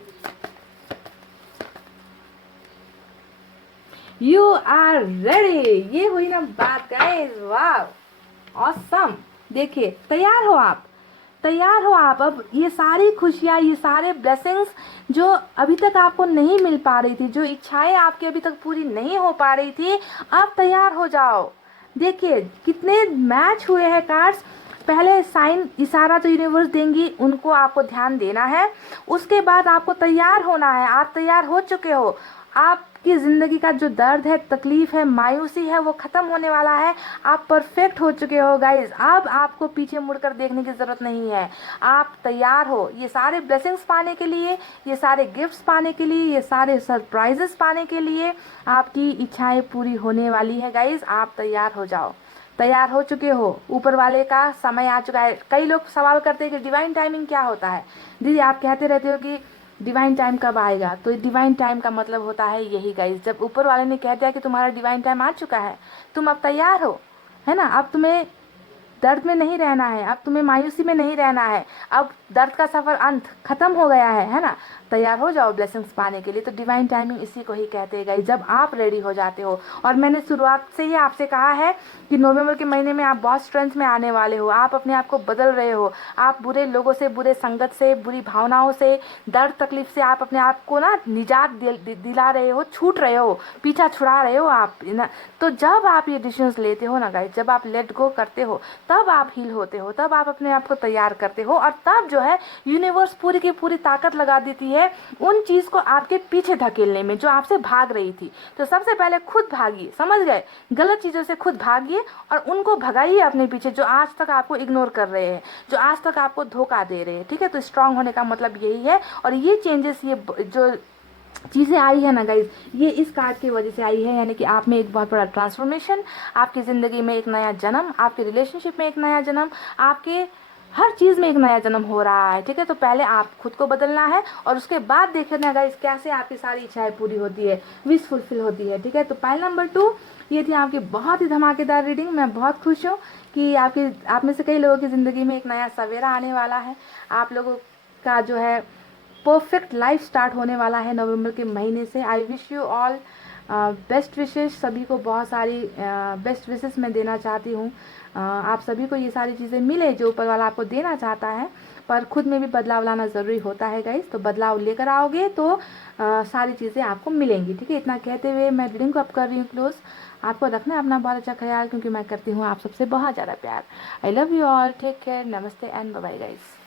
यू आर रेडी, ये हुई ना बात गाइस। वाह ऑसम। देखिए तैयार हो आप, तैयार हो आप। अब ये सारी खुशियाँ, ये सारे ब्लेसिंग्स जो अभी तक आपको नहीं मिल पा रही थी, जो इच्छाएं आपकी अभी तक पूरी नहीं हो पा रही थी, अब तैयार हो जाओ। देखिए कितने मैच हुए हैं कार्ड्स। पहले साइन इशारा तो यूनिवर्स देंगी, उनको आपको ध्यान देना है। उसके बाद आपको तैयार होना है। आप तैयार हो चुके हो। आपकी जिंदगी का जो दर्द है, तकलीफ है, मायूसी है, वो खत्म होने वाला है। आप परफेक्ट हो चुके हो गाइज। अब आपको पीछे मुड़कर देखने की जरूरत नहीं है। आप तैयार हो ये सारे ब्लेसिंग्स पाने के लिए, ये सारे गिफ्ट्स पाने के लिए, ये सारे सरप्राइजेस पाने के लिए। आपकी इच्छाएं पूरी होने वाली है गाइज। आप तैयार हो जाओ। तैयार हो चुके हो, ऊपर वाले का समय आ चुका है। कई लोग सवाल करते हैं कि डिवाइन टाइमिंग क्या होता है। दीदी आप कहते रहते हो कि डिवाइन टाइम कब आएगा, तो डिवाइन टाइम का मतलब होता है यही गाइस, जब ऊपर वाले ने कह दिया कि तुम्हारा डिवाइन टाइम आ चुका है, तुम अब तैयार हो, है ना। अब तुम्हें दर्द में नहीं रहना है, अब तुम्हें मायूसी में नहीं रहना है, अब दर्द का सफर अंत खत्म हो गया है ना। तैयार हो जाओ ब्लेसिंग्स पाने के लिए। तो डिवाइन टाइमिंग इसी को ही कहते हैं गाइस, जब आप रेडी हो जाते हो। और मैंने शुरुआत से ही आपसे कहा है कि नवंबर के महीने में आप बहुत स्ट्रेंथ में आने वाले हो। आप अपने आप को बदल रहे हो। आप बुरे लोगों से, बुरे संगत से, बुरी भावनाओं से, दर्द तकलीफ से आप अपने आप को ना निजात दिला रहे हो, छूट रहे हो, पीछा छुड़ा रहे हो आप ना। तो जब आप ये डिसीजंस लेते हो ना गाइस, जब आप लेट गो करते हो, तब आप हील होते हो, तब आप अपने आप को तैयार करते हो, और तब जो है यूनिवर्स पूरी की पूरी ताकत लगा देती है उन चीज को आपके पीछे धकेलने में जो आपसे भाग रही थी। तो सबसे पहले खुद भागिए, समझ गए, गलत चीजों से खुद भागिए और उनको भगाइए अपने पीछे, जो आज तक आपको इग्नोर कर रहे हैं, जो आज तक आपको धोखा दे रहे हैं। ठीक है, तो स्ट्रांग होने का मतलब यही है। और ये चेंजेस, ये जो चीज़ें आई है ना गाइज, ये इस कार्ड की वजह से आई है, यानी कि आप में एक बहुत बड़ा ट्रांसफॉर्मेशन, आपकी ज़िंदगी में एक नया जन्म, आपके रिलेशनशिप में एक नया जन्म, आपके हर चीज़ में एक नया जन्म हो रहा है। ठीक है, तो पहले आप खुद को बदलना है और उसके बाद देखना गाइज कैसे आपकी सारी इच्छाएं पूरी होती है, विश फुलफिल होती है। ठीक है, तो पाइल नंबर 2 ये थी आपकी बहुत ही धमाकेदार रीडिंग। मैं बहुत खुश हूँ कि आप में से कई लोगों की ज़िंदगी में एक नया सवेरा आने वाला है। आप लोगों का जो है परफेक्ट लाइफ स्टार्ट होने वाला है नवंबर के महीने से। I wish you all best wishes. सभी को बहुत सारी बेस्ट विशेष मैं देना चाहती हूँ। आप सभी को ये सारी चीज़ें मिले जो ऊपर वाला आपको देना चाहता है, पर खुद में भी बदलाव लाना ज़रूरी होता है गाइस। तो बदलाव लेकर आओगे तो सारी चीज़ें आपको मिलेंगी। ठीक है, इतना कहते हुए मैं रीडिंग को अब कर रही हूँ क्लोज। आपको रखना है अपना बहुत अच्छा ख्याल, क्योंकि मैं करती हूँ आप सबसे बहुत ज़्यादा प्यार। I love you all, take care, नमस्ते एंड बाय बाय गाइस।